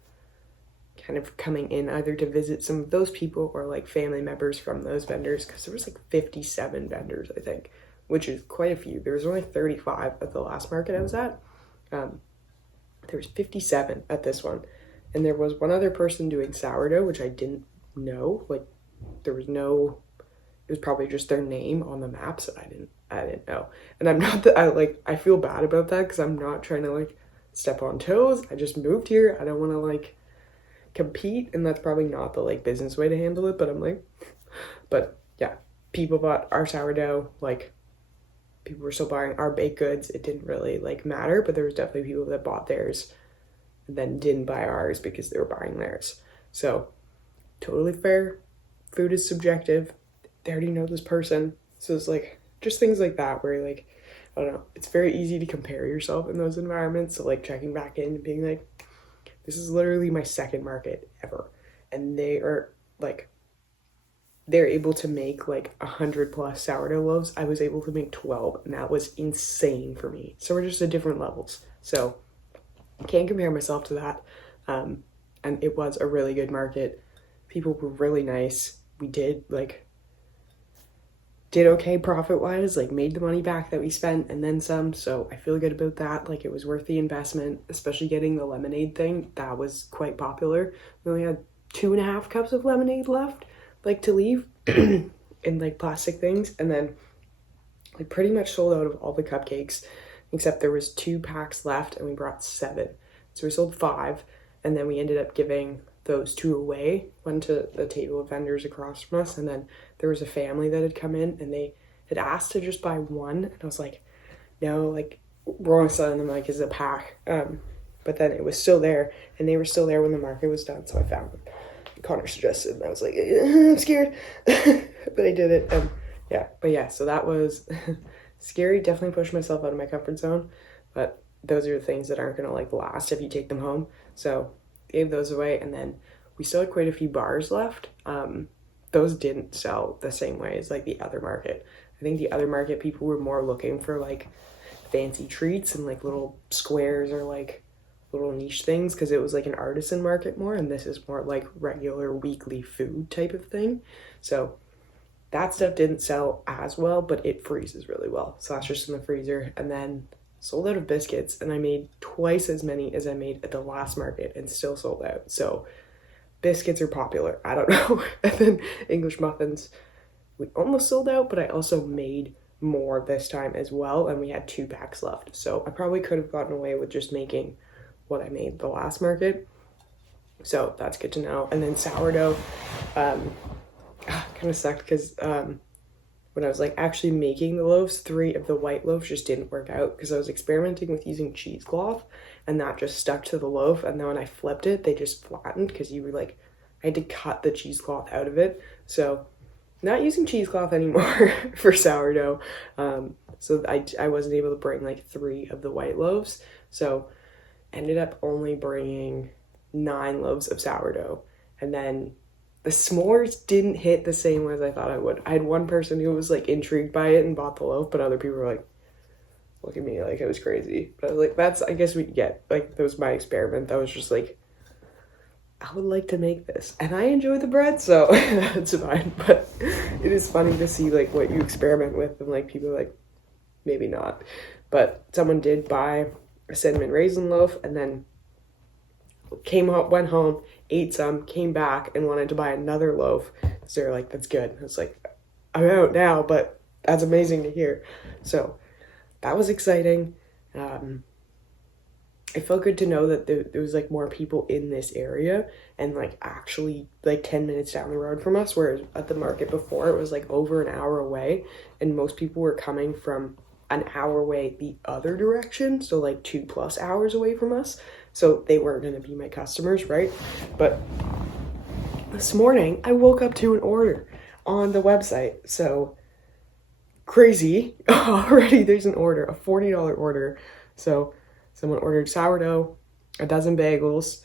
kind of coming in either to visit some of those people or like family members from those vendors, because there was like 57 vendors, I think, which is quite a few. There was only 35 at the last market I was at. There was 57 at this one, and there was one other person doing sourdough, which I didn't know. Like, there was no, it was probably just their name on the map, so I didn't know. And I'm not that I feel bad about that, because I'm not trying to like step on toes. I just moved here. I don't want to like compete, and that's probably not the like business way to handle it, but I'm like, but yeah, people bought our sourdough, like people were still buying our baked goods. It didn't really like matter, but there was definitely people that bought theirs and then didn't buy ours because they were buying theirs. So totally fair. Food is subjective. They already know this person. So it's like just things like that where like, I don't know, it's very easy to compare yourself in those environments. So like checking back in and being like, this is literally my second market ever. And they are like, they're able to make like 100+ sourdough loaves. I was able to make 12, and that was insane for me. So we're just at different levels. So I can't compare myself to that. And it was a really good market. People were really nice. We did okay profit wise, like made the money back that we spent and then some. So I feel good about that. Like it was worth the investment, especially getting the lemonade thing. That was quite popular. We only had 2.5 cups of lemonade left, like to leave in like plastic things. And then we pretty much sold out of all the cupcakes, except there was 2 packs left and we brought 7. So we sold 5, and then we ended up giving those 2 away, one to the table of vendors across from us, and then there was a family that had come in and they had asked to just buy 1, and I was like, no, like we're only selling them like as a pack. But then it was still there, and they were still there when the market was done, so I found them. Connor suggested, and I was like, I'm scared, but I did it. Yeah, so that was scary. Definitely pushed myself out of my comfort zone, but those are the things that aren't gonna like last if you take them home. So gave those away, and then we still had quite a few bars left. Those didn't sell the same way as like the other market. I think the other market people were more looking for like fancy treats and like little squares or like little niche things, because it was like an artisan market more, and this is more like regular weekly food type of thing. So that stuff didn't sell as well, but it freezes really well, so that's just in the freezer. And then sold out of biscuits, and I made twice as many as I made at the last market and still sold out. So biscuits are popular, I don't know. And then English muffins, we almost sold out, but I also made more this time as well, and we had 2 packs left. So I probably could have gotten away with just making what I made the last market. So that's good to know. And then sourdough, kind of sucked because when I was like actually making the loaves, 3 of the white loaves just didn't work out because I was experimenting with using cheesecloth, and that just stuck to the loaf. And then when I flipped it, they just flattened because you were like, I had to cut the cheesecloth out of it. So not using cheesecloth anymore for sourdough. So I wasn't able to bring like 3 of the white loaves. So ended up only bringing 9 loaves of sourdough. And then the s'mores didn't hit the same way as I thought I would. I had one person who was like intrigued by it and bought the loaf, but other people were like, look at me like it was crazy. But I was like, that's, I guess we get, like, that was my experiment. That was just like, I would like to make this. And I enjoy the bread, so that's fine. But it is funny to see like what you experiment with, and like people are like, maybe not. But someone did buy a cinnamon raisin loaf, and then went home, ate some, came back and wanted to buy another loaf. So they're like, that's good. I was like, I'm out now, but that's amazing to hear. So that was exciting. It felt good to know that there was like more people in this area, and like actually like 10 minutes down the road from us, whereas at the market before it was like over an hour away, and most people were coming from an hour away the other direction, so like 2+ hours away from us. So they weren't going to be my customers, right? But this morning, I woke up to an order on the website. So crazy. Already there's an order, a $40 order. So someone ordered sourdough, a dozen bagels,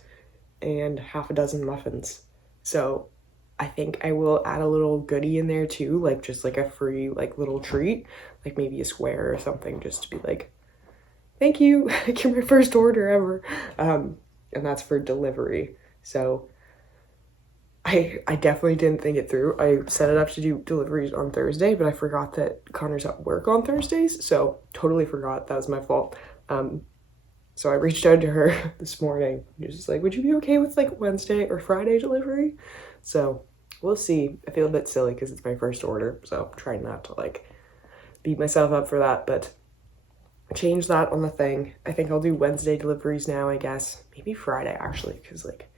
and half a dozen muffins. So I think I will add a little goodie in there too, like just like a free like little treat, like maybe a square or something, just to be like, thank you, you're my first order ever. And that's for delivery. So I definitely didn't think it through. I set it up to do deliveries on Thursday, but I forgot that Connor's at work on Thursdays, so totally forgot. That was my fault. So I reached out to her this morning. She was just like, would you be okay with like Wednesday or Friday delivery? So we'll see. I feel a bit silly because it's my first order, so I'm trying not to like beat myself up for that, but change that on the thing. I think I'll do Wednesday deliveries now, I guess. Maybe Friday actually, because like,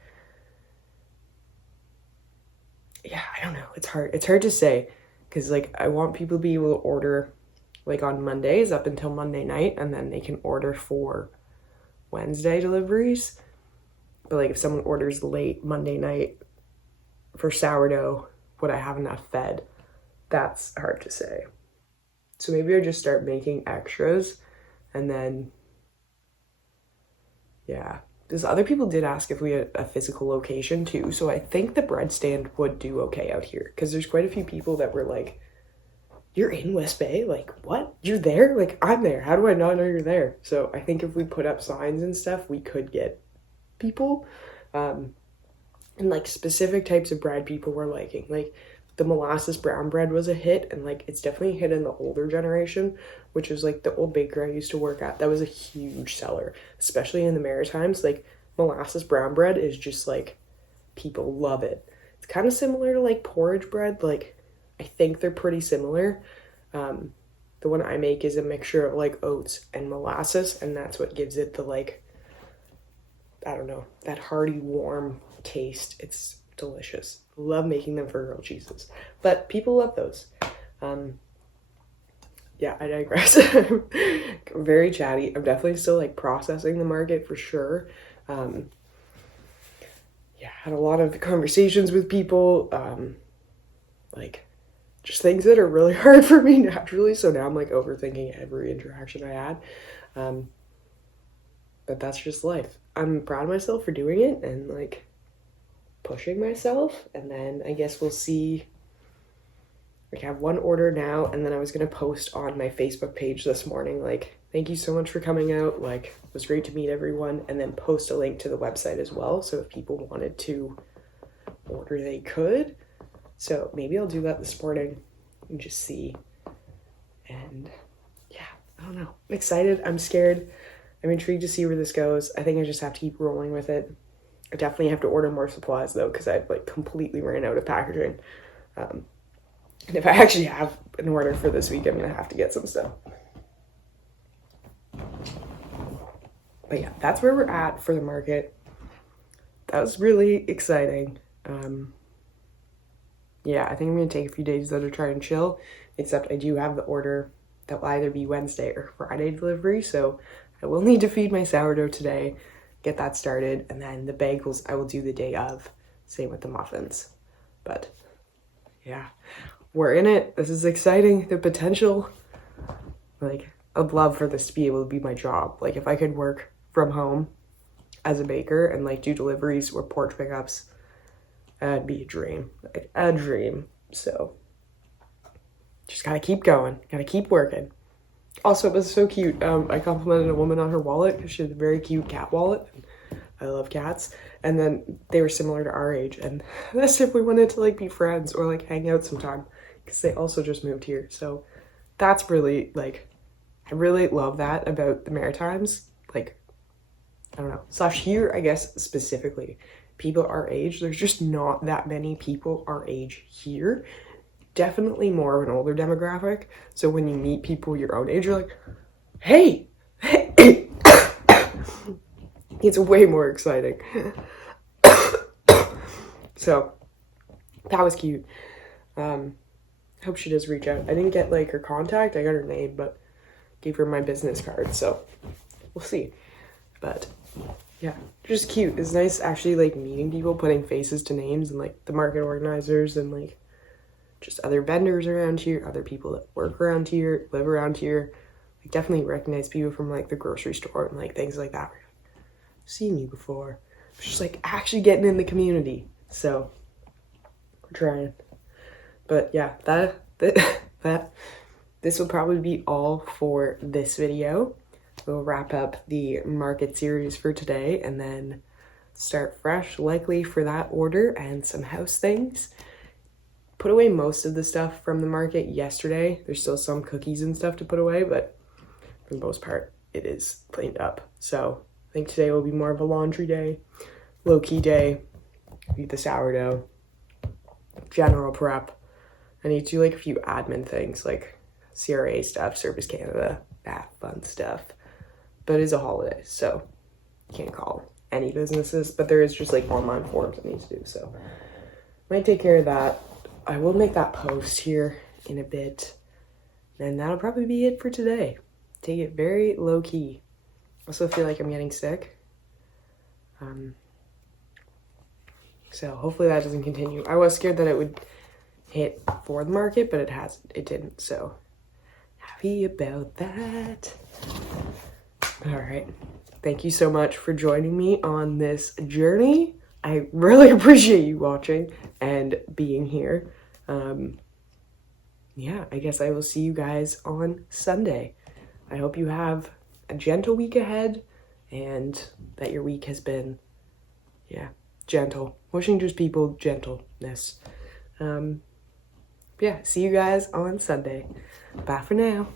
yeah, I don't know. It's hard to say, because like I want people to be able to order like on Mondays up until Monday night, and then they can order for Wednesday deliveries. But like if someone orders late Monday night for sourdough, would I have enough fed? That's hard to say. So maybe I just start making extras, and then yeah, because other people did ask if we had a physical location too, so I think the bread stand would do okay out here, because there's quite a few people that were like, you're in West Bay? Like, what? You're there? Like, I'm there. How do I not know you're there? So I think if we put up signs and stuff, we could get people. And and like specific types of bread people were liking. Like the molasses brown bread was a hit, and like it's definitely a hit in the older generation, which is like the old baker I used to work at. That was a huge seller, especially in the Maritimes. Like molasses brown bread is just like, people love it. It's kind of similar to like porridge bread. Like I think they're pretty similar. The one I make is a mixture of like oats and molasses, and that's what gives it the like, I don't know, that hearty, warm taste. It's delicious. Love making them for grilled cheeses, but people love those. Yeah, I digress. I'm very chatty. I'm definitely still like processing the market for sure. Yeah, had a lot of conversations with people, like just things that are really hard for me naturally. So now I'm like overthinking every interaction I had. But that's just life. I'm proud of myself for doing it and like pushing myself. And then I guess we'll see. I have one order now, and then I was going to post on my Facebook page this morning, like, thank you so much for coming out. Like, it was great to meet everyone, and then post a link to the website as well. So if people wanted to order, they could. So maybe I'll do that this morning and just see. And yeah, I don't know. I'm excited. I'm scared. I'm intrigued to see where this goes. I think I just have to keep rolling with it. I definitely have to order more supplies though, because I've like completely ran out of packaging. And if I actually have an order for this week, I'm gonna have to get some stuff. But yeah, that's where we're at for the market. That was really exciting. Yeah, I think I'm gonna take a few days though to try and chill, except I do have the order that will either be Wednesday or Friday delivery, so I will need to feed my sourdough today, get that started, and then the bagels I will do the day of. Same with the muffins. But yeah, we're in it. This is exciting. The potential. Like, I'd love for this to be able to be my job. Like, if I could work from home as a baker and like do deliveries or porch pickups, that'd be a dream. Like, a dream. So just gotta keep going. Gotta keep working. Also, it was so cute. I complimented a woman on her wallet because she has a very cute cat wallet. I love cats. And then they were similar to our age. And that's if we wanted to like be friends or like hang out sometime, because they also just moved here. So that's really like, I really love that about the Maritimes. Like, I don't know, / here, I guess specifically, people our age, there's just not that many people our age here. Definitely more of an older demographic. So when you meet people your own age, you're like, hey, it's way more exciting. So that was cute. Hope she does reach out. I didn't get like her contact. I got her name, but gave her my business card. So we'll see. But yeah, just cute. It's nice actually like meeting people, putting faces to names, and like the market organizers and like just other vendors around here, other people that work around here, live around here. I definitely recognize people from like the grocery store and like things like that. Seen you before. It's just like actually getting in the community. So we're trying. But yeah, this will probably be all for this video. We'll wrap up the market series for today and then start fresh, likely for that order and some house things. Put away most of the stuff from the market yesterday. There's still some cookies and stuff to put away, but for the most part, it is cleaned up. So I think today will be more of a laundry day, low-key day, eat the sourdough, general prep. I need to do like a few admin things like CRA stuff, Service Canada, that fun stuff. But it is a holiday, so you can't call any businesses, but there is just like online forms I need to do, so might take care of that. I will make that post here in a bit, and that'll probably be it for today. Take it very low-key. Also feel like I'm getting sick. So hopefully that doesn't continue. I was scared that it would hit for the market, but it didn't, so happy about that. All right, thank you so much for joining me on this journey. I really appreciate you watching and being here. Yeah, I guess I will see you guys on Sunday. I hope you have a gentle week ahead and that your week has been, gentle. Wishing just people gentleness. Yeah, see you guys on Sunday. Bye for now.